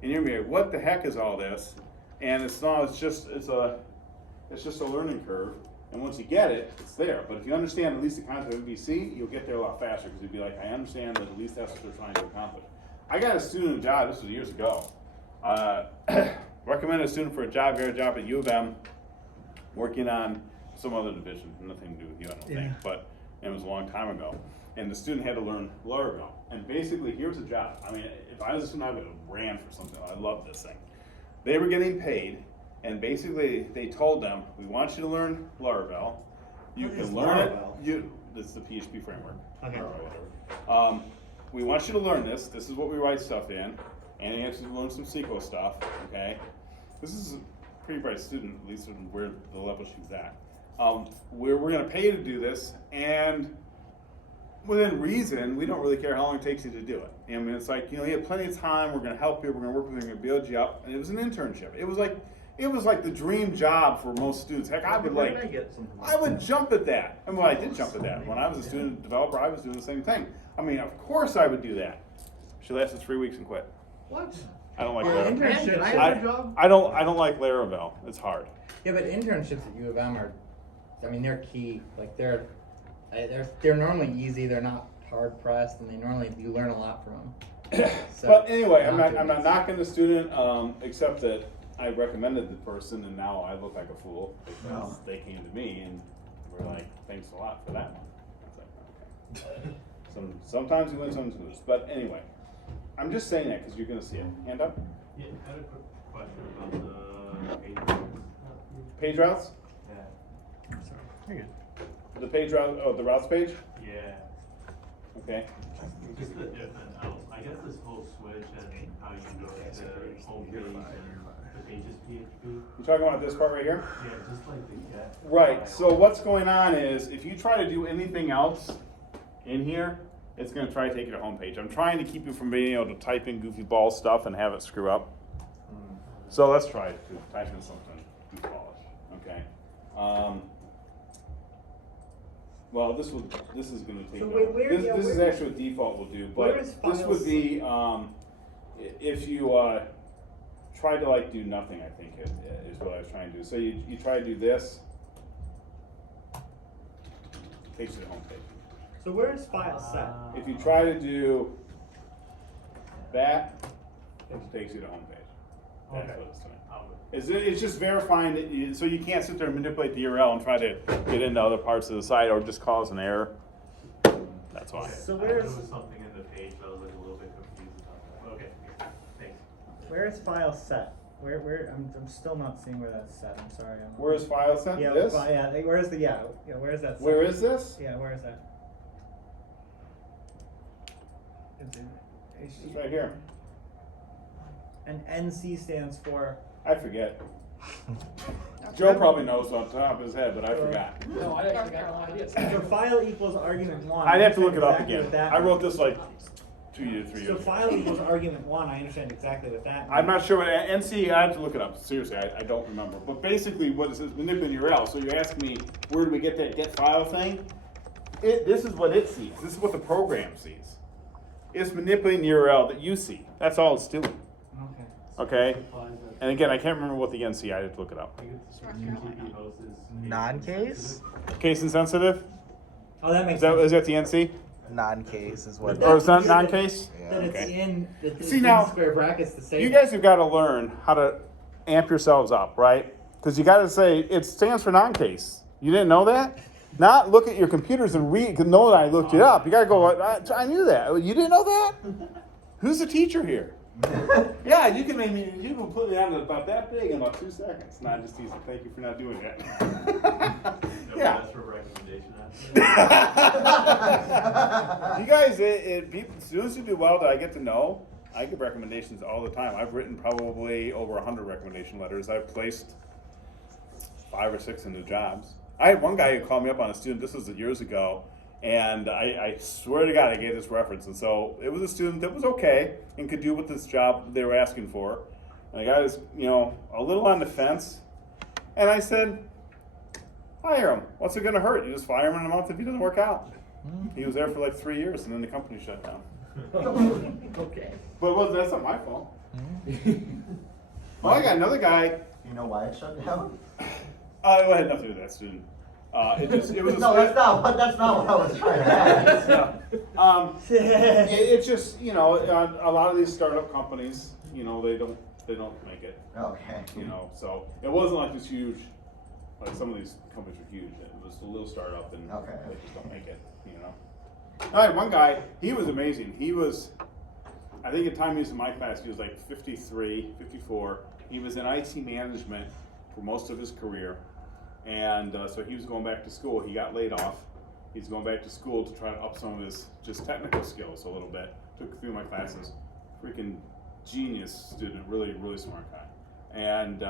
and you're going to be like, what the heck is all this? And it's just a learning curve. And once you get it, it's there. But if you understand at least the concept of MVC, you'll get there a lot faster, because you'll be like, I understand that at least that's what they're trying to accomplish. I got a student a job, this was years ago. Recommended a student for a job, got a job at U of M, working on some other division, nothing to do with you, I don't think, but it was a long time ago. And the student had to learn Laravel. And basically, here's the job. I mean, if I was a student, I would have ran for something. I love this thing. They were getting paid, and basically they told them, we want you to learn Laravel. You What is can learn Laravel? it. This is the PHP framework. Okay. Or whatever. We want you to learn this. This is what we write stuff in. And you have to learn some SQL stuff, okay? This is a pretty bright student, at least where the level she's at. We're going to pay you to do this, and within reason, we don't really care how long it takes you to do it. I mean, it's like, you have plenty of time, we're going to help you, we're going to work with you, we're going to build you up. And it was an internship. It was like the dream job for most students. Heck, I would jump at that. And I did jump at that. When I was a student developer, I was doing the same thing. I mean, of course I would do that. She lasted 3 weeks and quit. What? I don't like Well, Laravel. Man, internships. can I have a job? I don't like Laravel. It's hard. Yeah, but internships at U of M they're key. Like they're normally easy. They're not hard pressed, and you learn a lot from them. So, But anyway, I'm doing not this. knocking the student, except that I recommended the person, and now I look like a fool because they came to me and were like, "Thanks a lot for that one." I was like, "Okay." Sometimes you win, sometimes you lose. But anyway, I'm just saying that because you're going to see it. Hand up. Yeah, I had a quick question about the page routes. Page routes. Yeah. The page route. Oh, the routes page. Yeah. Okay. Just the different. I guess this whole switch and how you go to home page and the pages PHP. You talking about this part right here? Yeah, just like the get. Right, so file. what's going on is, if you try to do anything else in here, it's gonna try to take you to home page. I'm trying to keep you from being able to type in goofy ball stuff and have it screw up. So let's try it, type in something goofballish, okay? Well, this is gonna take, So where- this is actually what default will do, but where is this would files? be, if you, try to do nothing, I think is what I was trying to do. So you try to do this, takes you to home page. So where is file set? If you try to do that, it takes you to home page. That's Okay. what it's doing. I'll- It's just verifying that so you can't sit there and manipulate the URL and try to get into other parts of the site or just cause an error. That's why. Okay. So I knew where's- there was something in the page that I was a little bit confused about that. Okay, thanks. Where is file set? Where I'm still not seeing where that's set. I'm sorry. Where is file set? Yeah, This? where is where is that set? Where is this? Yeah, where is that? It's right here. And NC stands for. I forget. Joe probably knows on top of his head, but I forgot. No, I actually got no idea. So file equals argument one. I'd have to look it up Exactly again. what that I wrote means. this 2 years, 3 So years ago. file equals argument one. I understand exactly what that means. I'm not sure what NC. I have to look it up. Seriously, I don't remember. But basically, what it says, manipulating URL. So you're asking me, where do we get that get file thing? This is what it sees. This is what the program sees. It's manipulating the URL that you see. That's all it's doing. Okay. Okay. Applies that- And again, I can't remember what the NC. I have to look it up. I guess the HTTP host is Non-case? Case insensitive. Oh, that makes Is that sense. is that the NC? Non-case is what. Or is that non-case? That it's Okay. it's See, in now, square brackets to say. You that. guys have got to learn how to amp yourselves up, right? Because you got to say it stands for non-case. You didn't know that? Not look at your computers and read. Know that I looked it up. You got to go. I knew that. You didn't know that? Who's the teacher here? Yeah, you can put me on about that big in about 2 seconds. Not just easy. Thank you for not doing that. Yeah. That's for recommendation. You guys, students who do well that I get to know, I give recommendations all the time. I've written probably over 100 recommendation letters. I've placed 5 or 6 into jobs. I had one guy who called me up on a student, this was years ago, and I swear to God I gave this reference. And so it was a student that was okay and could do what this job they were asking for. And the guy was, a little on the fence. And I said, hire him. What's it gonna hurt? You just fire him in a month if he doesn't work out. He was there for like 3 years and then the company shut down. Okay. But that's not my fault. Well, I got another guy. You know why it shut down? It had nothing to do with that student. It was a No, that's not what I was trying to ask. It's just a lot of these startup companies, they don't make it. Okay. So it wasn't like this huge, like some of these companies are huge. It was a little startup and Okay. they just don't make it. All right, one guy, he was amazing. He was, I think at the time he was in my class, he was like 53, 54. He was in IT management for most of his career. And so he was going back to school. He got laid off. He's going back to school to try to up some of his just technical skills a little bit. Took a few of my classes. Freaking genius student, really, really smart guy. And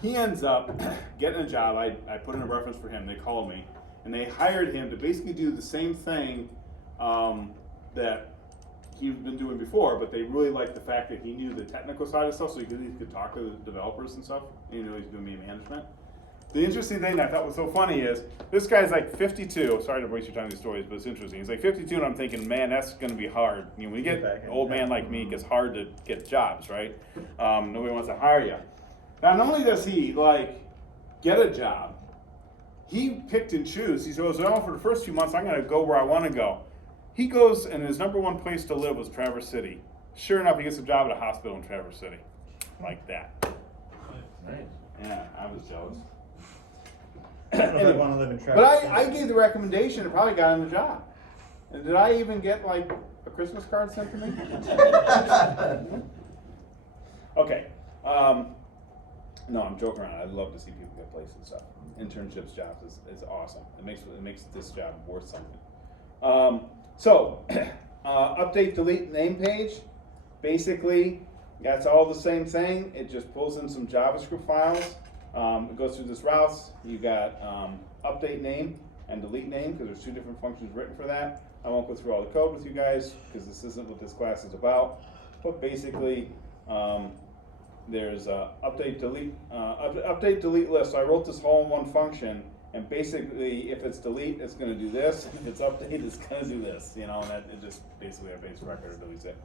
he ends up getting a job. I put in a reference for him. They called me. And they hired him to basically do the same thing that he'd been doing before, but they really liked the fact that he knew the technical side of stuff, so he could talk to the developers and stuff. He's doing media management. The interesting thing that I thought was so funny is this guy's like 52. Sorry to waste your time with these stories, but it's interesting. He's like 52, and I'm thinking, man, that's going to be hard. When you get an old man like me, it gets hard to get jobs, right? Nobody wants to hire you. Now, not only does he get a job, he picked and chose. He goes, for the first few months, I'm going to go where I want to go. He goes, and his number one place to live was Traverse City. Sure enough, he gets a job at a hospital in Traverse City, like that. Nice. Yeah, I was jealous. I don't know if I want to live in But Traverse I gave the recommendation and probably got him the job. And did I even get a Christmas card sent to me? Okay. No, I'm joking around. I love to see people get placed and stuff. Internships, jobs is awesome. It makes this job worth something. So update, delete name page. Basically, that's all the same thing. It just pulls in some JavaScript files. It goes through this routes. You got update name and delete name because there's 2 different functions written for that. I won't go through all the code with you guys because this isn't what this class is about. But basically, there's update delete list. So I wrote this whole in one function, and basically, if it's delete, it's going to do this. If it's update, it's going to do this. And that it just basically our base record deletes it.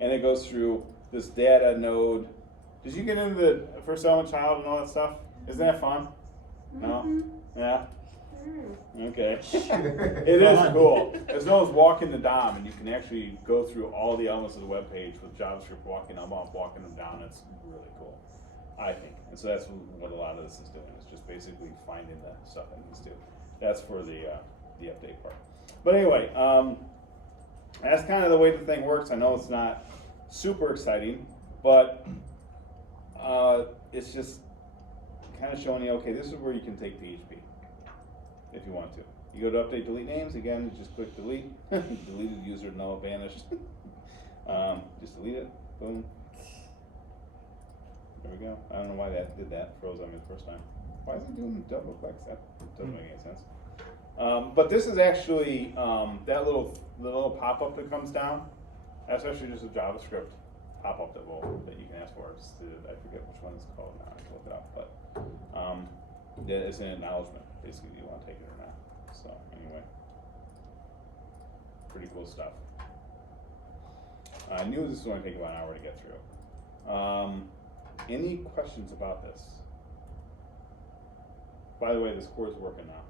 And it goes through this data node. Did you get into the first element child and all that stuff? Isn't that fun? No? Yeah? Okay. It is cool. It's known as walking the DOM, and you can actually go through all the elements of the web page with JavaScript walking them up, walking them down. It's really cool, I think. And so that's what a lot of this is doing. It's just basically finding the stuff it needs to. That's for the update part. But anyway, that's kind of the way the thing works. I know it's not super exciting, but it's just kind of showing you, okay, this is where you can take PHP if you want to. You go to update, delete names, again, you just click delete. Deleted user, no, vanished. Just delete it, boom. There we go. I don't know why that did that, froze on me the first time. Why is it doing double clicks? That doesn't make any sense. But this is actually, that little pop-up that comes down, that's actually just a JavaScript pop-up that you can ask for. I forget which one it's called now, I have to look it up, but it's an acknowledgement, basically, do you want to take it or not. So anyway, pretty cool stuff. I knew this was going to take about an hour to get through. Any questions about this? By the way, this core is working now.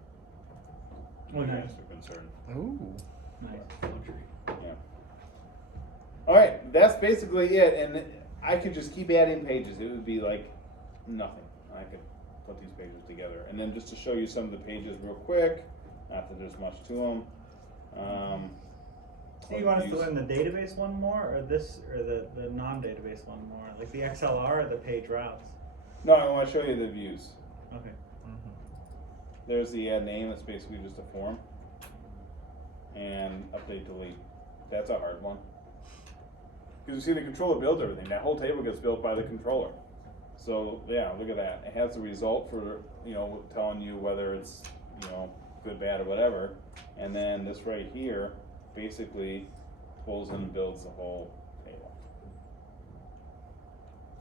When you guys are concerned. Ooh. Nice. Yeah. All right, that's basically it, and I could just keep adding pages. It would be like nothing. I could put these pages together, and then just to show you some of the pages real quick. Not that there's much to them. So you want us to learn the database one more, or this, or the non-database one more, like the XLR or the page routes? No, I want to show you the views. Okay. There's the add name, it's basically just a form. And update delete. That's a hard one. Because you see the controller builds everything. That whole table gets built by the controller. So yeah, look at that. It has the result for, you know, telling you whether it's, you know, good, bad, or whatever. And then this right here basically pulls in and builds the whole table.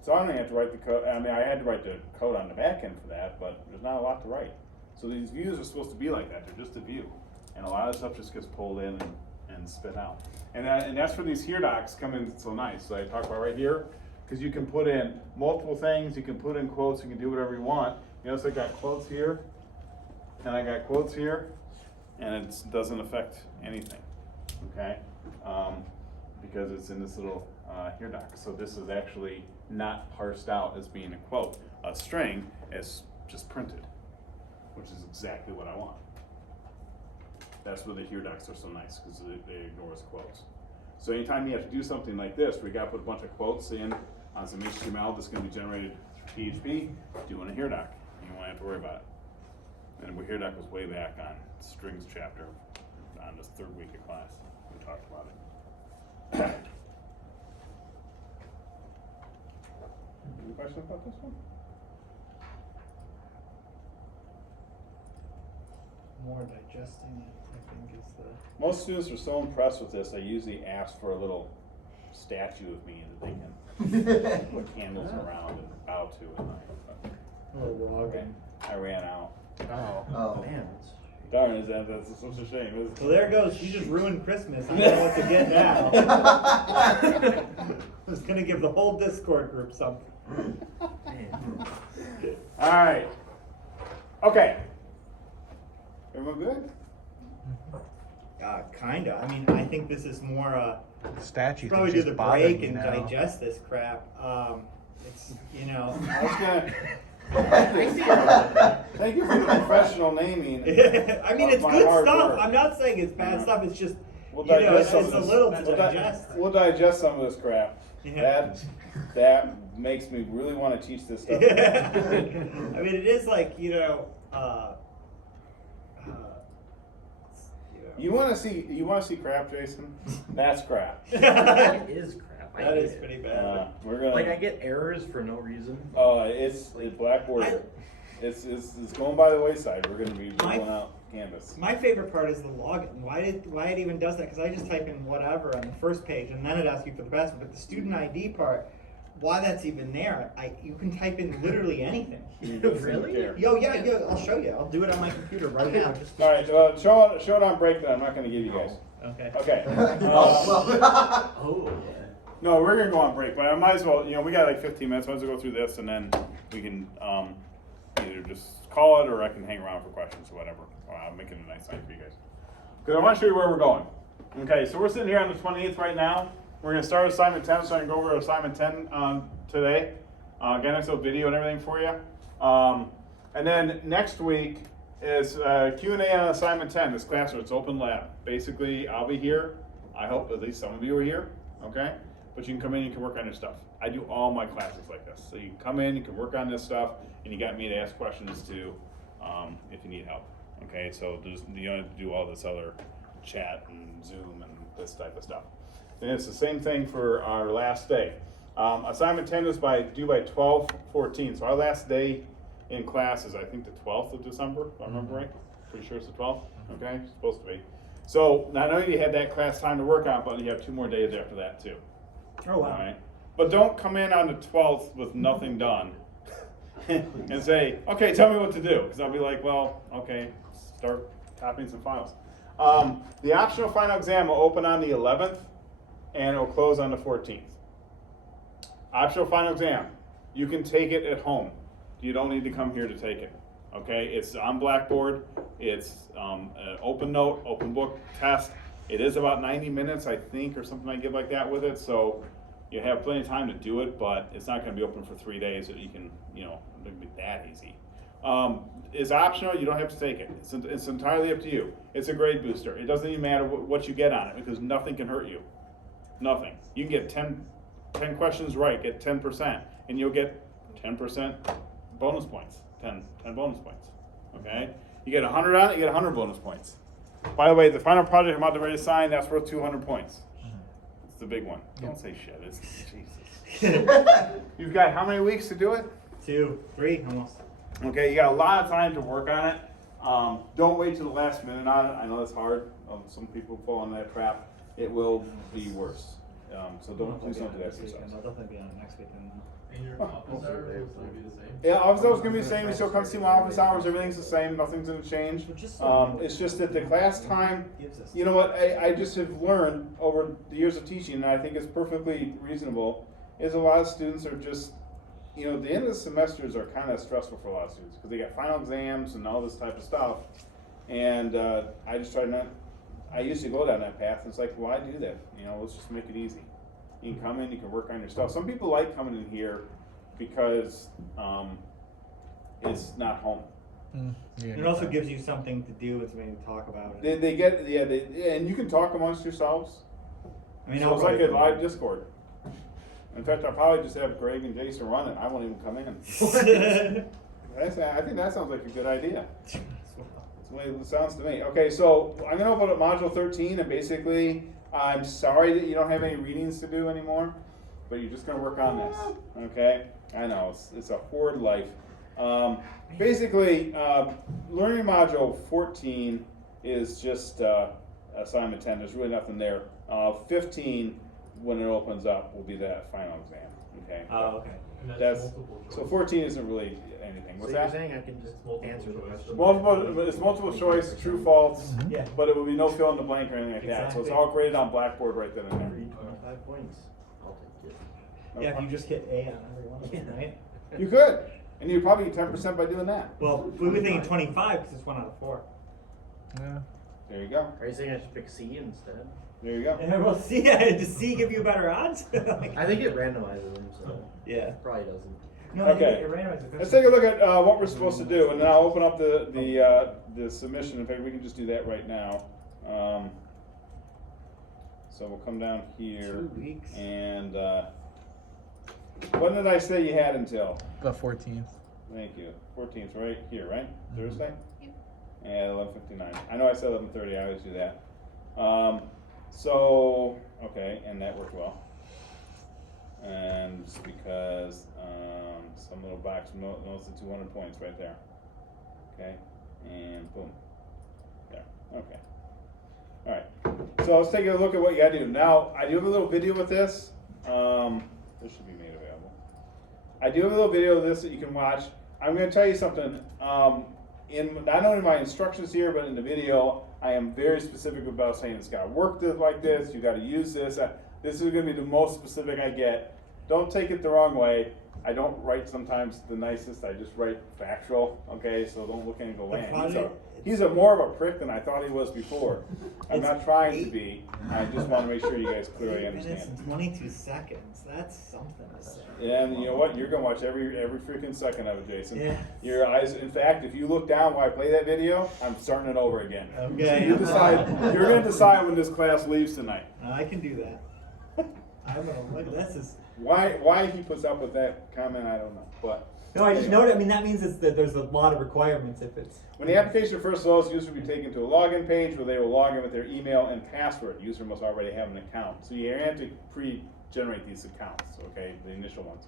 So I don't have to write the code. I mean, I had to write the code on the back end for that, but there's not a lot to write. So these views are supposed to be like that. They're just a view. And a lot of stuff just gets pulled in and spit out. And that's where these here docs come in so nice. So I talk about right here, because you can put in multiple things. You can put in quotes. You can do whatever you want. You notice I got quotes here, and I got quotes here, and it doesn't affect anything, okay? Because it's in this little here doc. So this is actually not parsed out as being a quote. A string is just printed, which is exactly what I want. That's where the here docs are so nice, because they ignore us quotes. So anytime you have to do something like this, where you got to put a bunch of quotes in on some HTML that's going to be generated through PHP, doing a here doc. You won't have to worry about it. And here doc was way back on strings chapter on this third week of class. We talked about it. Any questions about this one? More digesting it, I think, is the. Most students are so impressed with this, they usually ask for a little statue of me that they can put candles around and bow to at night. little log. Okay, I ran out. Oh. Man, Darn, that's such a shame, isn't it? So there goes, you just ruined Christmas. I don't know what to get now. I was gonna give the whole Discord group something. Alright. Okay. Everyone good? Kinda. I mean, I think this is more, Statue probably thing's do the just bothering break me and now. digest this crap. It's, you know. I was gonna. Thank you for the professional naming. I mean, of it's my good hard stuff. work. I'm not saying it's bad Yeah. stuff. It's just, We'll you know, digest it's some a of this. little to We'll digest. We'll digest some of this crap. Yeah. That makes me really want to teach this stuff. I mean, it is like, you know, You want to see crap, Jason? That's crap. That is crap. I That hate is it. pretty bad. We're gonna. Like I get errors for no reason. It's Blackboard. It's going by the wayside. We're gonna be rolling out Canvas. My favorite part is the login. Why it even does that? Because I just type in whatever on the first page, and then it asks you for the password. But the student ID part, why that's even there? You can type in literally anything. Really? Yo, yeah, I'll show you. I'll do it on my computer right now. Just All right, show it on break then. I'm not gonna give you guys. okay. Okay. Oh. No, we're gonna go on break, but I might as well. You know, we got like 15 minutes. Might as well go through this, and then we can either just call it, or I can hang around for questions or whatever. I'm making a nice sign for you guys. Because I want to show you where we're going. Okay, so we're sitting here on the 28th right now. We're gonna start assignment 10, so I can go over assignment 10 today. Get next little video and everything for you. And then next week is Q&A on assignment 10. This classroom, it's open lab. Basically, I'll be here. I hope at least some of you are here. Okay, but you can come in, you can work on your stuff. I do all my classes like this. So you can come in, you can work on this stuff, and you got me to ask questions too, if you need help. Okay, so you don't have to do all this other chat and Zoom and this type of stuff. And it's the same thing for our last day. Assignment 10 is due by 12/14. So our last day in class is, I think, the 12th of December, if I remember right. Pretty sure it's the 12th. Okay, it's supposed to be. So I know you had that class time to work on, but you have 2 more days after that too. Oh wow. All right. But don't come in on the 12th with nothing done and say, okay, tell me what to do. Because I'll be like, well, okay, start copying some files. The optional final exam will open on the 11th and it'll close on the 14th. Optional final exam, you can take it at home. You don't need to come here to take it. Okay, it's on Blackboard. It's an open note, open book test. It is about 90 minutes, I think, or something like that with it. So you have plenty of time to do it, but it's not going to be open for 3 days. So you can, you know, it wouldn't be that easy. is optional. You don't have to take it. It's entirely up to you. It's a grade booster. It doesn't even matter what you get on it because nothing can hurt you. Nothing. You can get 10 questions right, get 10%, and you'll get 10% bonus points. 10 bonus points. Okay? You get 100 on it, you get 100 bonus points. By the way, the final project I'm about to ready to sign, that's worth 200 points. It's the big one. Don't say shit. It's Jesus. You've got how many weeks to do it? 2, 3, almost. Okay, you got a lot of time to work on it. Don't wait till the last minute on it. I know it's hard. Some people fall into that trap. It will be worse. So please don't do that to yourselves. I'll definitely be on it next weekend. And your office hours will still be the same? Yeah, office hours gonna be the same. You still come see my office hours. Everything's the same. Nothing's gonna change. It's just that the class time. You know what? I just have learned over the years of teaching, and I think it's perfectly reasonable. Is a lot of students are just, the end of the semesters are kind of stressful for a lot of students because they got final exams and all this type of stuff. And I just try not. I used to go down that path. And it's like, why do that? Let's just make it easy. You can come in, you can work on your stuff. Some people like coming in here because it's not home. It also gives you something to do and something to talk about. And you can talk amongst yourselves. I mean, So it's like a live Discord. In fact, I'll probably just have Greg and Jason run it. I won't even come in. I think that sounds like a good idea. That's the way it sounds to me. Okay, so I'm going to open up Module 13, and basically, I'm sorry that you don't have any readings to do anymore, but you're just going to work on this. Okay? I know, it's a horrid life. Basically, Learning Module 14 is just assignment 10. There's really nothing there. 15, when it opens up, will be that final exam. Okay? Oh, okay. And That's multiple choice. so 14 isn't really anything. What's So you're that? saying I can just answer the question? It's multiple choice, true, false, Yeah. but it will be no fill in the blank or anything like that. So it's Exactly. all graded on Blackboard right then and there. 25 points. I'll take it. Yeah, if you just hit A on every one of them, right? You could, and you'd probably get 10% by doing that. Well, we were thinking 25 because it's 1 out of 4. There you go. Are you saying I should pick C instead? There you go. Yeah, well, see, does C give you better odds? Like, I think it randomizes them, so yeah. it probably doesn't. No, Okay. it randomizes the Let's question. take a look at what we're supposed to do, and then I'll open up the submission. In fact, we can just do that right now. So we'll come down here, 2 weeks. and when did I say you had until? The 14th. Thank you. 14th, right here, right? Thursday? Yep. Yeah, 11:59. I know I said 11:30. I always do that. So, okay, and that worked well. And just because some little box knows the 200 points right there. Okay, and boom. There. Okay. All right. So let's take a look at what you gotta do. Now, I do have a little video with this. This should be made available. I do have a little video of this that you can watch. I'm going to tell you something. In not only my instructions here, but in the video, I am very specific about saying it's got to work like this. You got to use this. This is going to be the most specific I get. Don't take it the wrong way. I don't write sometimes the nicest. I just write factual. Okay, so don't look and go, man. He's a more of a prick than I thought he was before. I'm not trying to be. I just want to make sure you guys clearly 8 minutes understand. and 22 seconds. That's something to say. And you know what? You're gonna watch every freaking second of it, Jason. Yeah. Your eyes. In fact, if you look down while I play that video, I'm starting it over again. Okay. You decide. You're gonna decide when this class leaves tonight. I can do that. I'm gonna look. This is. Why he puts up with that comment, I don't know. But No, I just anyway. noted. I mean, that means that there's a lot of requirements if it's. When the application first loads, user will be taken to a login page where they will log in with their email and password. User must already have an account. So you have to pre-generate these accounts, okay, the initial ones.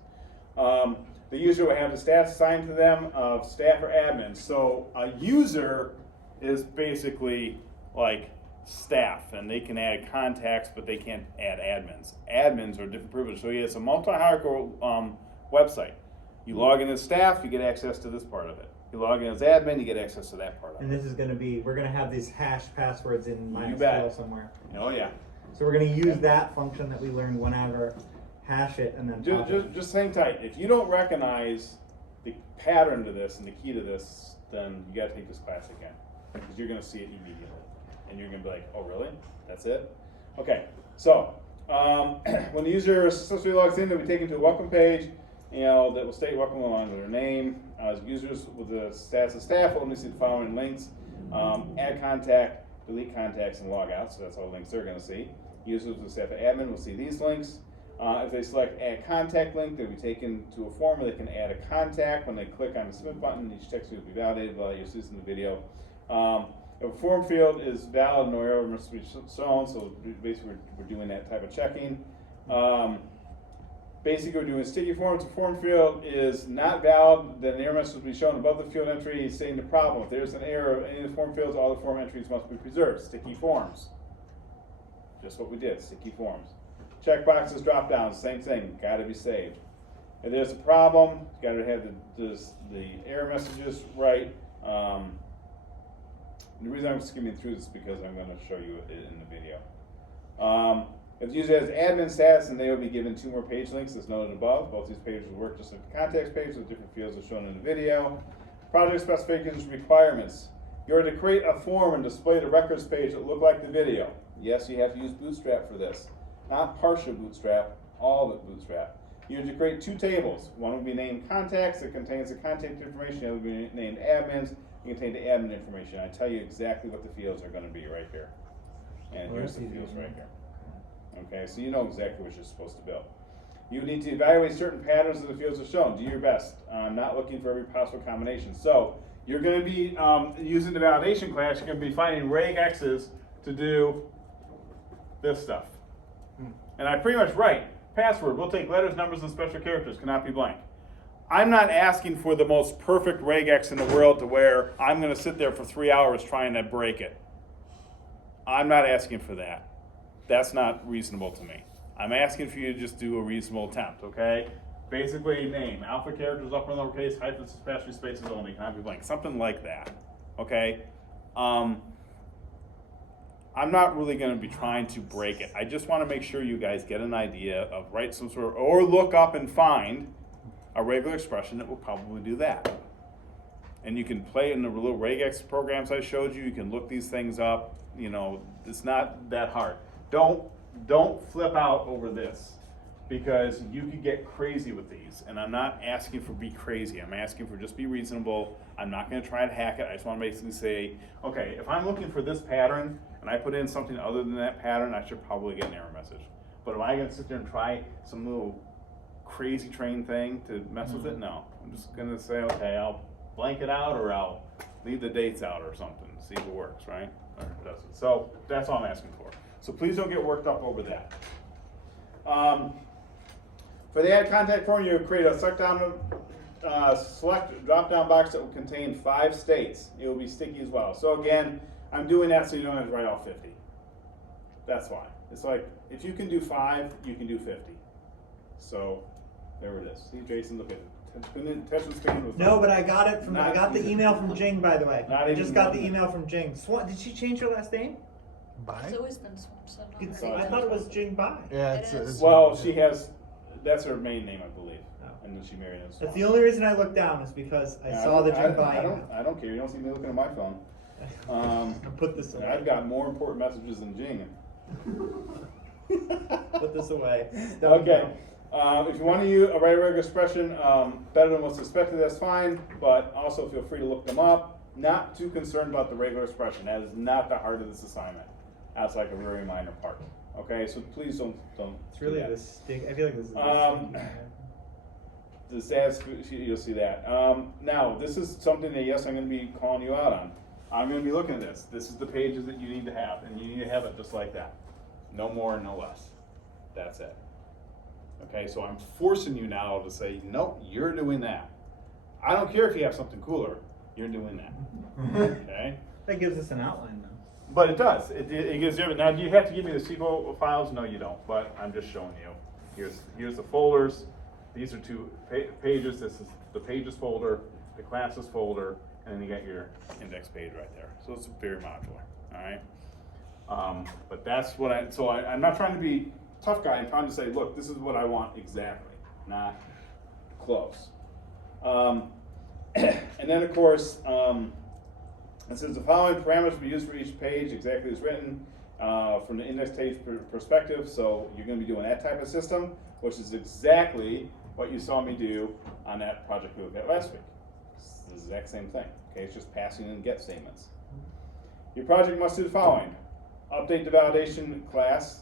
The user will have the staff assigned to them of staff or admins. So a user is basically like staff, and they can add contacts, but they can't add admins. Admins are different privileges. So it's a multi-hierarchical website. You log in as staff, you get access to this part of it. You log in as admin, you get access to that part of And it. this is going to be. We're going to have these hash passwords in You bet. MySQL somewhere. Oh yeah. So we're going to use that function that we learned whenever, hash it, and then. pop it. Just hang tight. If you don't recognize the pattern to this and the key to this, then you got to take this class again, because you're going to see it immediately, and you're going to be like, "Oh, really? That's it?" Okay. So when the user successfully logs in, they'll be taken to a welcome page. That will state welcome along with their name. users with the status of staff will only see the following links: add contact, delete contacts, and log out. So that's all the links they're going to see. Users with the staff of admin will see these links. If they select add contact link, they'll be taken to a form where they can add a contact. When they click on the submit button, each text will be validated. You'll see this in the video. If a form field is valid, no error must be shown. So basically, we're doing that type of checking. Basically, we're doing sticky forms. If a form field is not valid, then an error message will be shown above the field entry stating the problem. If there's an error of any of the form fields, all the form entries must be preserved. Sticky forms. Just what we did, sticky forms. Checkboxes, drop downs, same thing, gotta be saved. If there's a problem, you gotta have the error messages right. The reason I'm skimming through this is because I'm gonna show you it in the video. If the user has admin status, then they will be given 2 more page links as noted above. Both these pages will work just like the contacts page with different fields as shown in the video. Project specifications requirements. You're to create a form and display the records page that look like the video. Yes, you have to use Bootstrap for this. Not partial Bootstrap, all of it Bootstrap. You're to create 2 tables. One will be named contacts that contains the contact information. The other will be named admins and contain the admin information. I tell you exactly what the fields are going to be right here. And here's the fields right here. Okay, so you know exactly what you're supposed to build. You need to evaluate certain patterns that the fields are shown. Do your best. Not looking for every possible combination. So you're going to be using the validation class. You're going to be finding regexes to do this stuff. And I pretty much write password. We'll take letters, numbers, and special characters. Cannot be blank. I'm not asking for the most perfect regex in the world to where I'm going to sit there for 3 hours trying to break it. I'm not asking for that. That's not reasonable to me. I'm asking for you to just do a reasonable attempt, okay? Basically, name, alpha characters, upper and lowercase, hyphens, especially spaces only, cannot be blank, something like that, okay? I'm not really going to be trying to break it. I just want to make sure you guys get an idea of write some sort of, or look up and find a regular expression that will probably do that. And you can play in the little regex programs I showed you. You can look these things up. You know, it's not that hard. Don't flip out over this, because you could get crazy with these. And I'm not asking for be crazy. I'm asking for just be reasonable. I'm not going to try to hack it. I just want to basically say, okay, if I'm looking for this pattern and I put in something other than that pattern, I should probably get an error message. But am I going to sit there and try some little crazy train thing to mess with it? No. I'm just going to say, okay, I'll blank it out, or I'll leave the dates out or something, see if it works, right? Or if it doesn't. So that's all I'm asking for. So please don't get worked up over that. For the add contact form, you create a select drop-down box that will contain 5 states. It will be sticky as well. So again, I'm doing that so you don't have to write all 50. That's why. It's like, if you can do 5, you can do 50. So there it is. See, Jason, look at it. No, but I got it from. I got the email from Jing, by the way. I just got the even- email from Jing. Did she change her last name? It's always been Swanson. I thought it was Jing Bai. Yeah, it's Well, she has, that's her main name, I believe. Oh. And then she married him. That's the only reason I looked down is because I saw the Jing Bai. I don't care. You don't see me looking at my phone. I'll put this away. I've got more important messages than Jing. Put this away. Okay. If you want to use a write a regular expression better than what's expected, that's fine. But also feel free to look them up. Not too concerned about the regular expression. That is not the heart of this assignment. That's like a very minor part. Okay, so please don't. It's really do that. this stick. I feel like this is. The status, you'll see that. Now, this is something that, yes, I'm going to be calling you out on. I'm going to be looking at this. This is the pages that you need to have, and you need to have it just like that. No more, no less. That's it. Okay, so I'm forcing you now to say, nope, you're doing that. I don't care if you have something cooler, you're doing that. Okay? That gives us an outline, though. But it does. It gives you. Now, do you have to give me the SQL files? No, you don't. But I'm just showing you. Here's the folders. These are 2 pages. This is the pages folder, the classes folder, and then you got your index page right there. So it's very modular. All right. But that's what I'm not trying to be tough guy. I'm trying to say, look, this is what I want exactly, not close. And then of course. It says the following parameters will be used for each page, exactly as written, from the index page perspective. So you're going to be doing that type of system, which is exactly what you saw me do on that project we looked at last week. the exact same thing. Okay, it's just passing in get statements. Your project must do the following: update the validation class.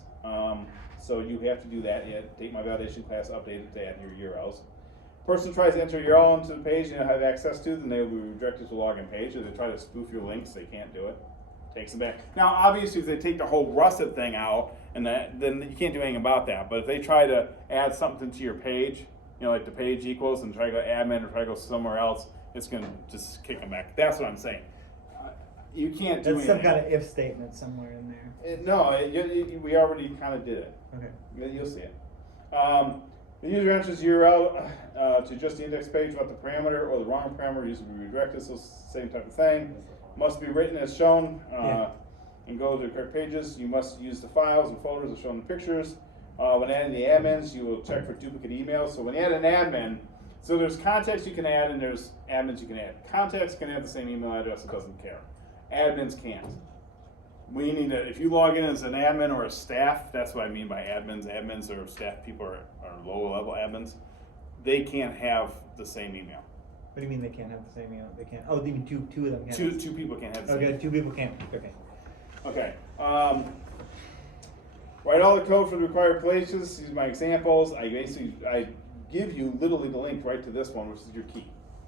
So you have to do that. Yeah, take my validation class, update it to add your URLs. Person tries to enter your URL into the page you don't have access to, then they will be redirected to the login page. If they try to spoof your links, they can't do it. Takes them back. Now, obviously, if they take the whole russet thing out, and then you can't do anything about that. But if they try to add something to your page, you know, like the page equals, and try to go admin or try to go somewhere else, it's going to just kick them back. That's what I'm saying. You can't do That's anything. some kind of if statement somewhere in there. We already kind of did it. Okay. You'll see it. The user enters URL to just the index page without the parameter or the wrong parameter. User will be redirected. So same type of thing. Must be written as shown and go to the correct pages. You must use the files and folders as shown in the pictures. When adding the admins, you will check for duplicate emails. So when you add an admin, so there's contacts you can add and there's admins you can add. Contacts can have the same email address. It doesn't care. Admins can't. We need to, if you log in as an admin or a staff, that's what I mean by admins. Admins or staff people are lower level admins. They can't have the same email. What do you mean they can't have the same email? They can't. Oh, you mean two of them can't. Two people can't have the same. Okay, two people can't. Okay. Okay. Write all the code for the required places. These are my examples. I give you literally the link right to this one, which is your key.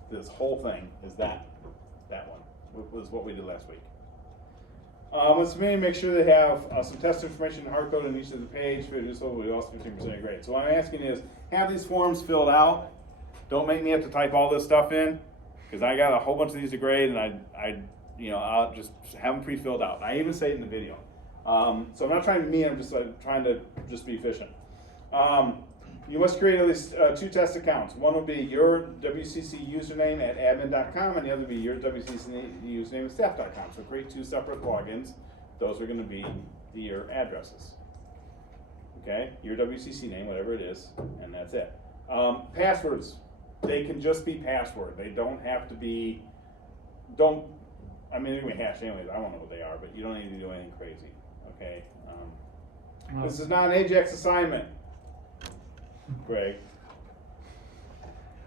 This whole thing is that one. Was what we did last week. When submitting, make sure they have some test information hard code on each of the page. We also 15% grade. So what I'm asking is, have these forms filled out. Don't make me have to type all this stuff in, because I got a whole bunch of these to grade, and I'll just have them pre-filled out. I even say it in the video. So I'm not trying to be mean. I'm just trying to just be efficient. You must create at least 2 test accounts. One will be your WCC username at admin.com, and the other will be your WCC username at staff.com. So create 2 separate logins. Those are going to be your addresses. Okay, your WCC name, whatever it is, and that's it. Passwords, they can just be password. They don't have to be. I mean, they're going to be hashed anyways. I don't know what they are, but you don't need to do anything crazy. Okay. This is not an Ajax assignment. Greg.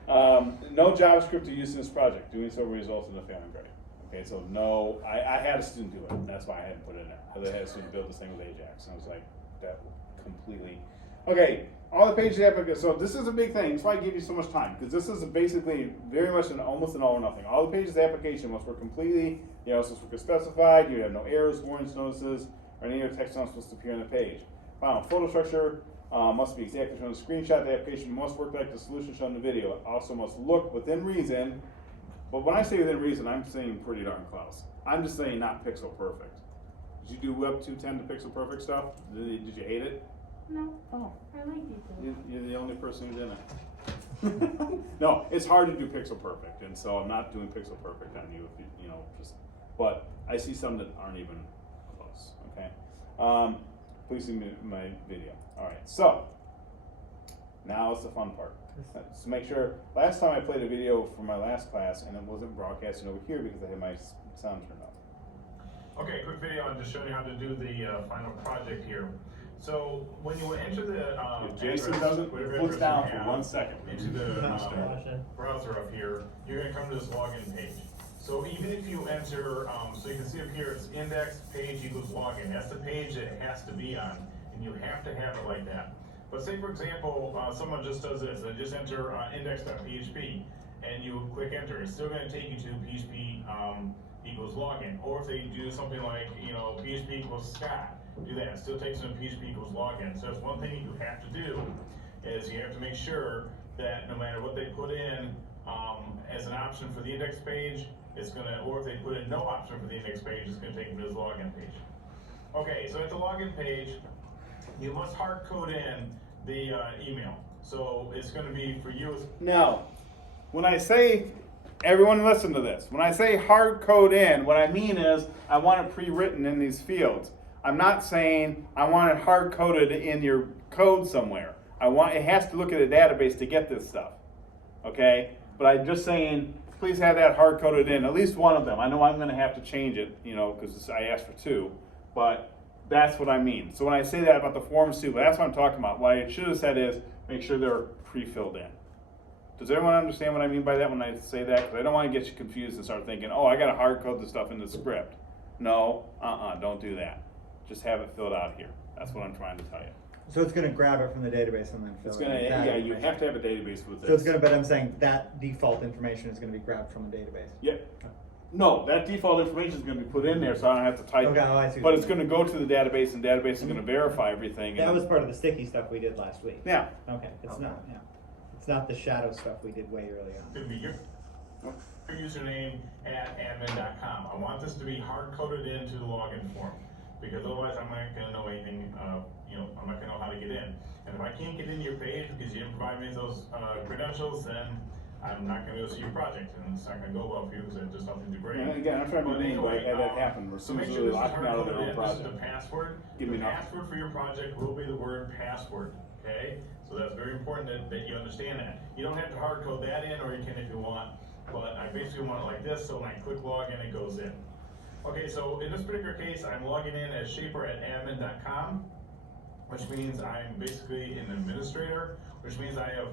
No JavaScript to use in this project. Doing so results in a failing grade. Okay, so no, I had a student do it. That's why I hadn't put it in there. Because I had a student build this thing with Ajax. And I was like, that completely. Okay, all the pages application. So this is a big thing. That's why I give you so much time. Because this is basically very much almost an all or nothing. All the pages of the application must work completely. The analysis work as specified. You have no errors, warnings, notices, or any other text not supposed to appear on the page. Final photo structure. Must be exactly shown in the screenshot. The application must work like the solution shown in the video. It also must look within reason. But when I say within reason, I'm saying pretty darn close. I'm just saying not pixel perfect. Did you do Web 2.10 to pixel perfect stuff? Did you hate it? No. Oh. I like detail. You're the only person who didn't. No, it's hard to do pixel perfect, and so I'm not doing pixel perfect on you. If you know, just. But I see some that aren't even close. Okay. Please see my video. All right, so now it's the fun part. So make sure, last time I played a video from my last class and it wasn't broadcasting over here because I had my sound turned off. Okay, quick video on just showing you how to do the final project here. So when you enter the if Jason address, doesn't, whatever looks address down you for have, 1 second. into the browser up here, you're going to come to this login page. So even if you enter, so you can see up here, it's index page equals login. That's the page that it has to be on, and you have to have it like that. But say, for example, someone just does this. They just enter index.php, and you click enter. It's still going to take you to PHP equals login. Or if they do something like, PHP equals Scott, do that. It still takes them to PHP equals login. So that's one thing you have to do, is you have to make sure that no matter what they put in as an option for the index page, it's gonna, or if they put in no option for the index page, it's gonna take them to this login page. Okay, so at the login page, you must hard code in the email. So it's gonna be for you. Now, when I say, everyone listen to this. When I say hard code in, what I mean is I want it pre-written in these fields. I'm not saying I want it hard coded in your code somewhere. It has to look at a database to get this stuff. Okay? But I'm just saying, please have that hard coded in, at least one of them. I know I'm going to have to change it, because I asked for 2, but that's what I mean. So when I say that about the forms too, but that's what I'm talking about. What I should have said is make sure they're pre-filled in. Does everyone understand what I mean by that when I say that? Because I don't want to get you confused and start thinking, oh, I got to hard code the stuff in the script. No, don't do that. Just have it filled out here. That's what I'm trying to tell you. So it's gonna grab it from the database and then fill It's it. gonna, with that yeah, you information. have to have a database with this. So it's gonna, but I'm saying that default information is gonna be grabbed from the database. Yep. No, that default information is gonna be put in there, so I don't have to type Okay, it. oh, I see what But you it's mean. gonna go to the database, and database is gonna verify everything. That and was part of the sticky stuff we did last week. Yeah. Okay, it's not, yeah. It's not the shadow stuff we did way early It's on. gonna be your username at admin.com. I want this to be hard coded into the login form, because otherwise I'm not gonna know anything, I'm not gonna know how to get in. And if I can't get into your page because you didn't provide me those credentials, then I'm not gonna go see your project, and it's not gonna go well for you, because I just nothing to bring. And again, I'm trying to But be mean, but I anyway, had that happen, where So soon make as sure they this is lock hard me out of coded their own in, this is project. the password. Give me The nothing. password for your project will be the word password, okay? So that's very important that you understand that. You don't have to hard code that in, or you can if you want, but I basically want it like this, so when I click login, it goes in. Okay, so in this particular case, I'm logging in as shaper@admin.com, which means I'm basically an administrator, which means I have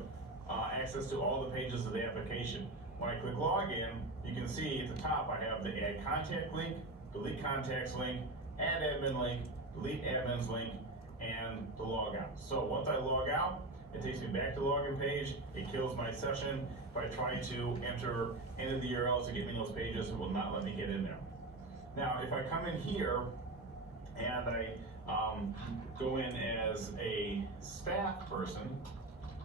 access to all the pages of the application. When I click login, you can see at the top I have the add contact link, delete contacts link, add admin link, delete admins link, and the logout. So once I log out, it takes me back to the login page, it kills my session. If I try to enter any of the URLs to get me those pages, it will not let me get in there. Now, if I come in here and I go in as a staff person,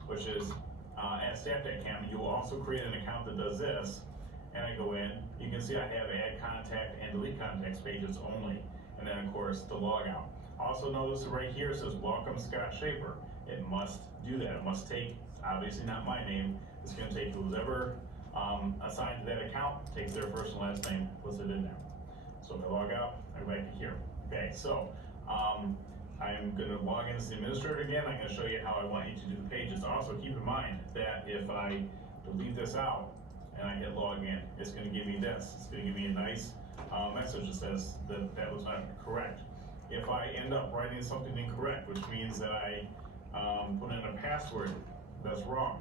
which is at staff.cam, you will also create an account that does this, and I go in, you can see I have add contact and delete contacts pages only, and then of course the logout. Also notice right here it says welcome Scott Shaper. It must do that. It must take, obviously not my name, it's gonna take who's ever assigned to that account, takes their first and last name, puts it in there. So if I log out, I go back to here. Okay, so I'm gonna log in as the administrator again. I'm gonna show you how I want you to do the pages. Also keep in mind that if I delete this out and I hit log in, it's gonna give me this. It's gonna give me a nice message that says that that was not correct. If I end up writing something incorrect, which means that I put in a password that's wrong,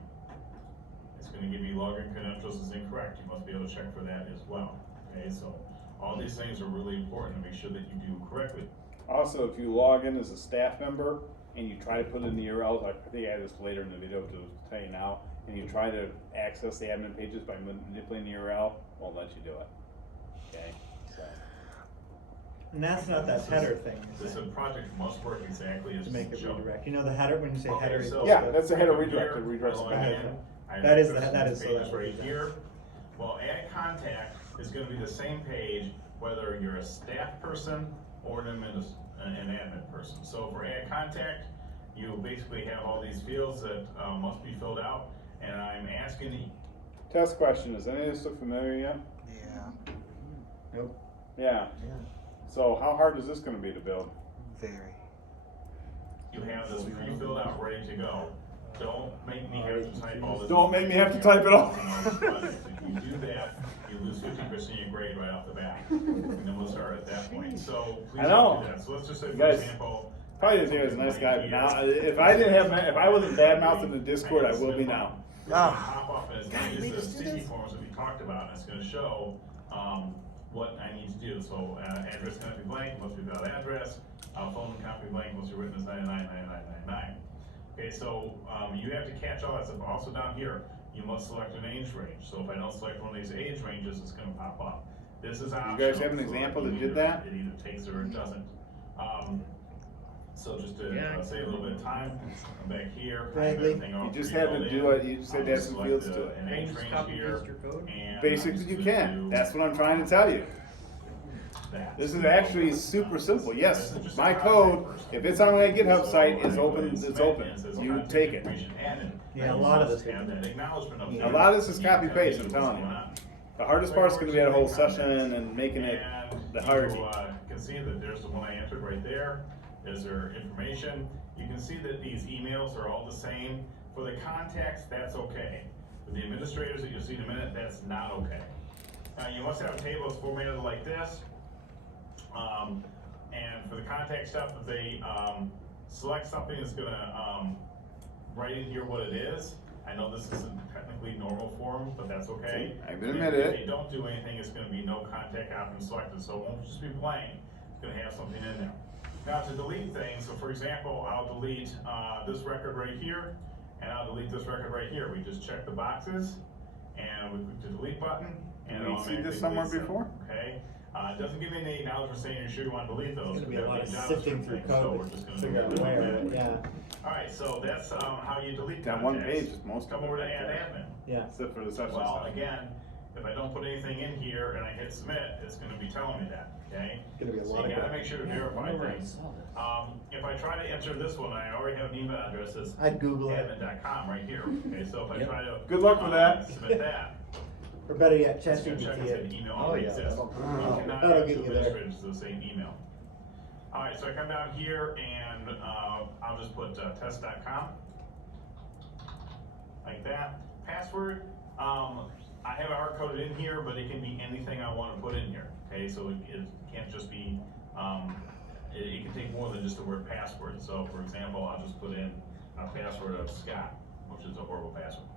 it's gonna give me login credentials is incorrect. You must be able to check for that as well. Okay, so all these things are really important to make sure that you do correctly. Also, if you log in as a staff member and you try to put in the URLs, I think I had this later in the video to tell you now, and you try to access the admin pages by manipulating the URL, won't let you do it. Okay, so. And that's not that header thing. This project must work exactly as To make it shown. redirect. You know the header, when you say header Okay, so equals Yeah, the- that's a header from redirect, here, it redirects I log back. in, I have That is access the- to that these is so pages that would right be here. Well, add contact is gonna be the same page whether you're a staff person or an admin person. So for add contact, you basically have all these fields that must be filled out, and I'm asking the Test question, is any of this look familiar yet? Yeah, Nope. Yeah. So how hard is this gonna be to build? very. you have this pre-filled out, ready to go. Don't make me have to type all this. Don't make me have to type it all. If you do that, you lose 50% of your grade right off the bat, and then we'll start at that point. So please I know. don't do that. So let's just say, You for guys example. Probably didn't think I was a nice guy, but now, if I didn't have, if I wasn't bad mouthing the Discord, I will be now. It's gonna pop up as these are sticky forms that we talked about, and it's gonna show, what I need to do. So, address cannot be blank, must be valid address, phone cannot be blank, must be written as 999999. Okay, so, you have to catch all that stuff. Also down here, you must select an age range. So if I don't select one of these age ranges, it's gonna pop up. This is optional. guys have an so example you that did either- that? It either takes it or it doesn't. So just to save a little bit of time, I'm back here. I have Bradley, everything all You just had to pre-filled do in. it, you just had I'll to add just some select fields to An it. age range Copy here, paste your code? and Basically, I'm you just can, gonna that's do what I'm trying to tell you. that. This is actually super simple, yes, my code, if it's on my GitHub site, is open, it's open, you take it. Yeah, a lot of this we Have can that do. acknowledgement up A there. lot of this is You copy can paste, tell I'm what's telling you. going on. The hardest part's gonna be that whole session and making it And the you hierarchy. can see that there's the one I entered right there. Is there information? You can see that these emails are all the same. For the contacts, that's okay. For the administrators that you'll see in a minute, that's not okay. Now, you must have a table that's formatted like this. And for the contact stuff, if they select something that's gonna write in here what it is, I know this isn't technically normal form, but that's okay. See, I even And admit if it. they don't do anything, it's gonna be no contact option selected, so it won't just be blank, it's gonna have something in there. Now to delete things, so for example, I'll delete, this record right here, and I'll delete this record right here. We just check the boxes, and we click the delete button, and Did it we see automatically this somewhere deletes them, before? Okay? It doesn't give me any acknowledgement saying you're sure you wanna delete those. It's gonna be a lot of JavaScript sifting through things, so code we're to just gonna figure out do it. where, yeah, Alright, so that's, how you delete That contacts. one page is most Come of it over to right add there. admin. yeah. Except for the such and Well, such. again, if I don't put anything in here and I hit submit, it's gonna be telling me that, okay? Gonna be a So lot you of gotta make sure to verify Whenever I things. saw this. If I try to enter this one, I already have an email address that's I'd Google it, admin.com right here, okay, so if I Yep. try to. Good luck with that. Submit that, or better yet, it's gonna check ChatGPT if an it. email Oh, already yeah, exists. that'll- You cannot that'll have get two you there. administrators to the same email. Alright, so I come down here and, I'll just put, test.com. Like that. Password, I have it hard coded in here, but it can be anything I wanna put in here, okay, so it can't just be, it can take more than just the word password, so for example, I'll just put in a password of Scott, which is a horrible password.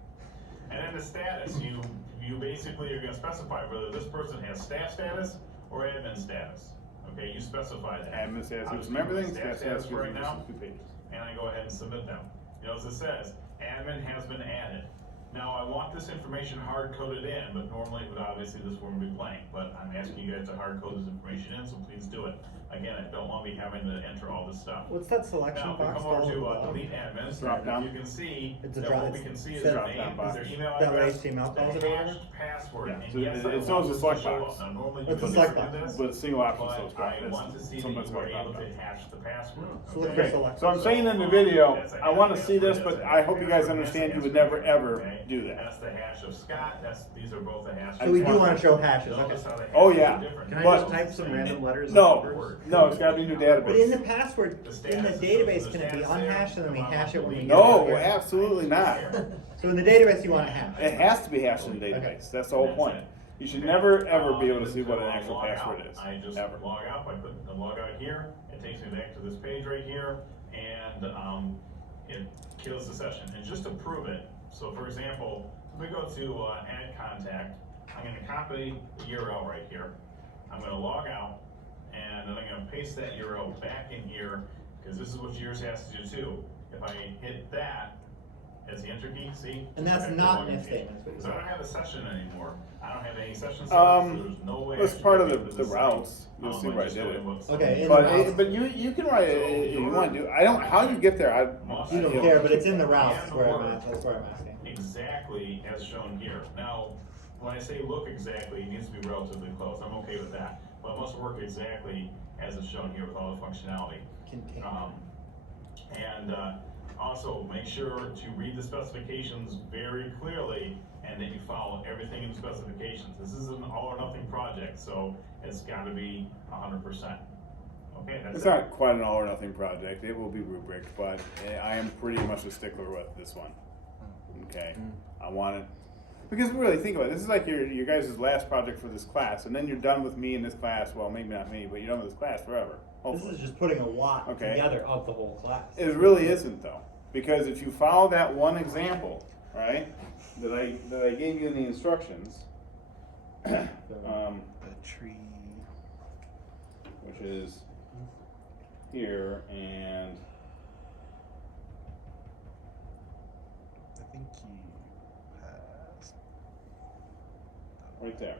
And then the status, you basically are gonna specify whether this person has staff status or admin status, okay, you specify that. Admin says I'll use just some do everything, staff staff status says for right use now, 2 pages. and I go ahead and submit them. You know, as it says, admin has been added. Now, I want this information hard-coded in, but normally it would obviously this form would be blank, but I'm asking you guys to hard-code this information in, so please do it. Again, I don't want me having to enter all this stuff. What's that selection Now, if we box come over called? to delete admins, Drop down. you can see It's a that drop- what we can see is it's a their drop down name, box. is their email That what address, HTML the calls it or whatever? hashed password. Yeah, And so yes, I it's want always a this to select show box. up. Now, normally What's you the would select never do box? this, But single option but select I box. want to see if you Sometimes were it's able not to hash the password. So look okay? for select. So I'm saying in the video, I wanna see this, but I hope you guys understand you would never ever do that. That's the hash of Scott, these are both the hashes. So we do want- wanna show hashes, okay. Notice how the Oh, hashes yeah. are different. Can I But- just type some random letters? No, and numbers? no, it's gotta be new But in the database. password, The in the status- database, the can it be status there, unhashed and then we if I hash it when we want get to it No, here? absolutely not. So in the database, you want a hash. It has to be hashed in the database, that's the whole point. You should never, ever be able to see what an When actual log password out, is, I just ever. log out by clicking the log out here, it takes me back to this page right here, and, it kills the session. And just to prove it, so for example, if we go to, add contact, I'm gonna copy the URL right here, I'm gonna log out, and then I'm gonna paste that URL back in here, because this is what yours has to do too. If I hit that as the enter key, see? And that's Back to not login an if page. statement, is what you're So I don't saying. have a session anymore, I don't have any session started, so there's no way. That's I should part get of into the this routes. thing, You'll see by where I just did showing it. what's Okay, on in the the But, routes. but you can write it if you want to. I don't, how you get there, I. You don't Yeah. care, but it's in the routes, And where I'm order. at, that's where I'm asking. Exactly as shown here. Now, when I say look exactly, it needs to be relatively close, I'm okay with that. But it must work exactly as it's shown here with all the functionality. Contain. And also make sure to read the specifications very clearly and that you follow everything in the specifications. This is an all or nothing project, so it's gotta be 100%. Okay, that's It's it. not quite an all or nothing project, it will be rubric, but I am pretty much a stickler with this one. Okay, I want it, because really think about it, this is like your guys' last project for this class, and then you're done with me in this class, well, maybe not me, but you're done with this class forever, This hopefully. is just putting a lot Okay. together of the whole class. It really isn't though, because if you follow that one example, right, that I gave you in the instructions, The tree. which is here and I think you passed. right there.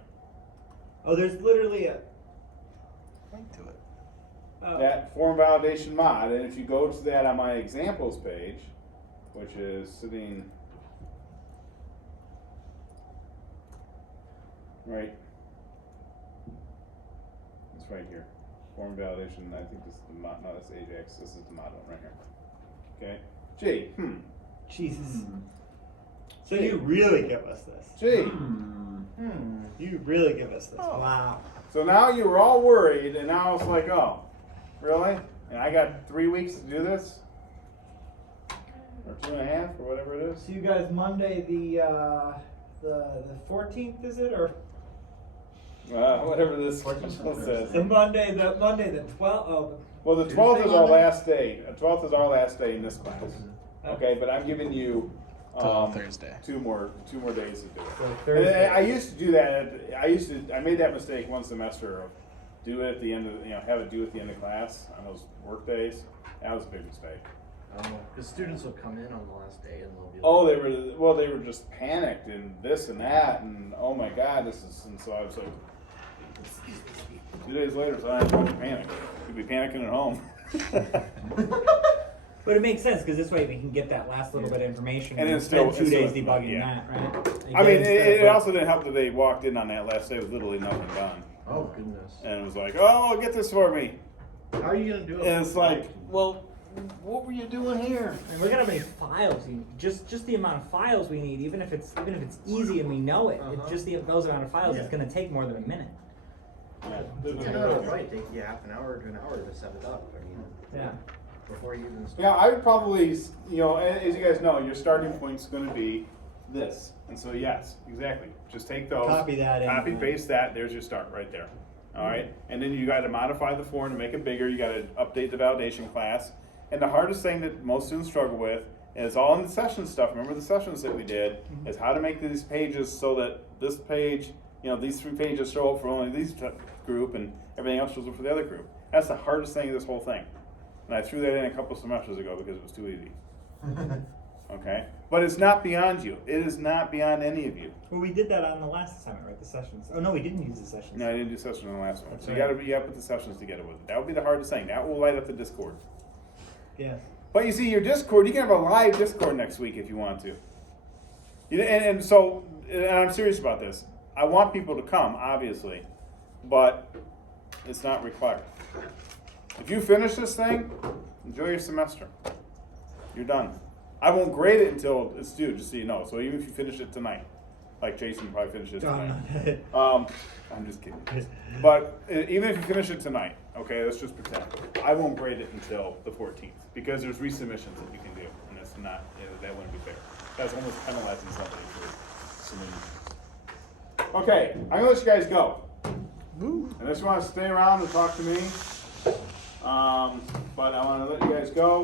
Oh, there's literally a. Link to it. That form validation mod, and if you go to that on my examples page, which is sitting right, it's right here. Form validation, I think this is the mod, no, that's Ajax, this is the mod one right here. Okay, Jesus. So you really give us this. G. You really give us this. Oh. Wow. So now you were all worried, and now it's like, oh, really? And I got 3 weeks to do this? Or 2.5, or whatever it is? So you guys, Monday the 14th, is it, or Whatever this schedule says. the Monday the 12th? Oh, Well, the 12th is Tuesday, our Monday? last day. The 12th is our last day in this class. Okay, but I'm giving you Till Thursday. Two more days to do it. So And Thursday. I used to do that. I made that mistake one semester of do it at the end of have it due at the end of class on those work days. That was a big mistake. I don't know, because students will come in on the last day and they'll be like, Oh, they were just panicked and this and that and oh my god, and so I was like 2 days later, so I didn't have to panic. You'd be panicking at home. But it makes sense because this way we can get that last little bit of information And and, it's spend still- 2 days it's still- debugging yeah. that, right? I mean, Again, instead it of- also didn't help that they walked in on that last day with literally nothing done. oh goodness. And it was like, oh, get this for me. How are you gonna do it? And it's like, well, what were you doing here? And look at how many files you need. Just the amount of files we need, even if it's easy and we know it, just those amount of files, it's gonna take more than a minute. Yeah. It'll probably take you half an hour to an hour to set it up. I mean, Yeah. before you even start. Yeah, I would probably, as you guys know, your starting point's going to be this. And so, yes, exactly. Just take those. Copy that and- Copy, paste that. There's your start right there. All right? And then you got to modify the form to make it bigger. You got to update the validation class. And the hardest thing that most students struggle with, and it's all in the session stuff. Remember the sessions that we did, is how to make these pages so that this page, these 3 pages show up for only these group and everything else shows up for the other group. That's the hardest thing of this whole thing. And I threw that in a couple semesters ago because it was too easy. Okay? But it's not beyond you. It is not beyond any of you. Well, we did that on the last assignment, right? The sessions. Oh no, we didn't use the sessions. No, I didn't do sessions on the last one. That's So right. you gotta put the sessions together with it. That would be the hardest thing. That will light up the Discord. Yes. But you see, your Discord, you can have a live Discord next week if you want to. And so, and I'm serious about this. I want people to come, obviously, but it's not required. If you finish this thing, enjoy your semester. You're done. I won't grade it until it's due, just so you know. So even if you finish it tonight, like Jason probably finished it tonight. I'm just kidding. But even if you finish it tonight, okay, let's just pretend. I won't grade it until the 14th because there's resubmissions that you can do, and that's not, that wouldn't be fair. That's almost penalizing somebody for submitting. Okay, I'm gonna let you guys go. Unless you want to stay around and talk to me. But I want to let you guys go.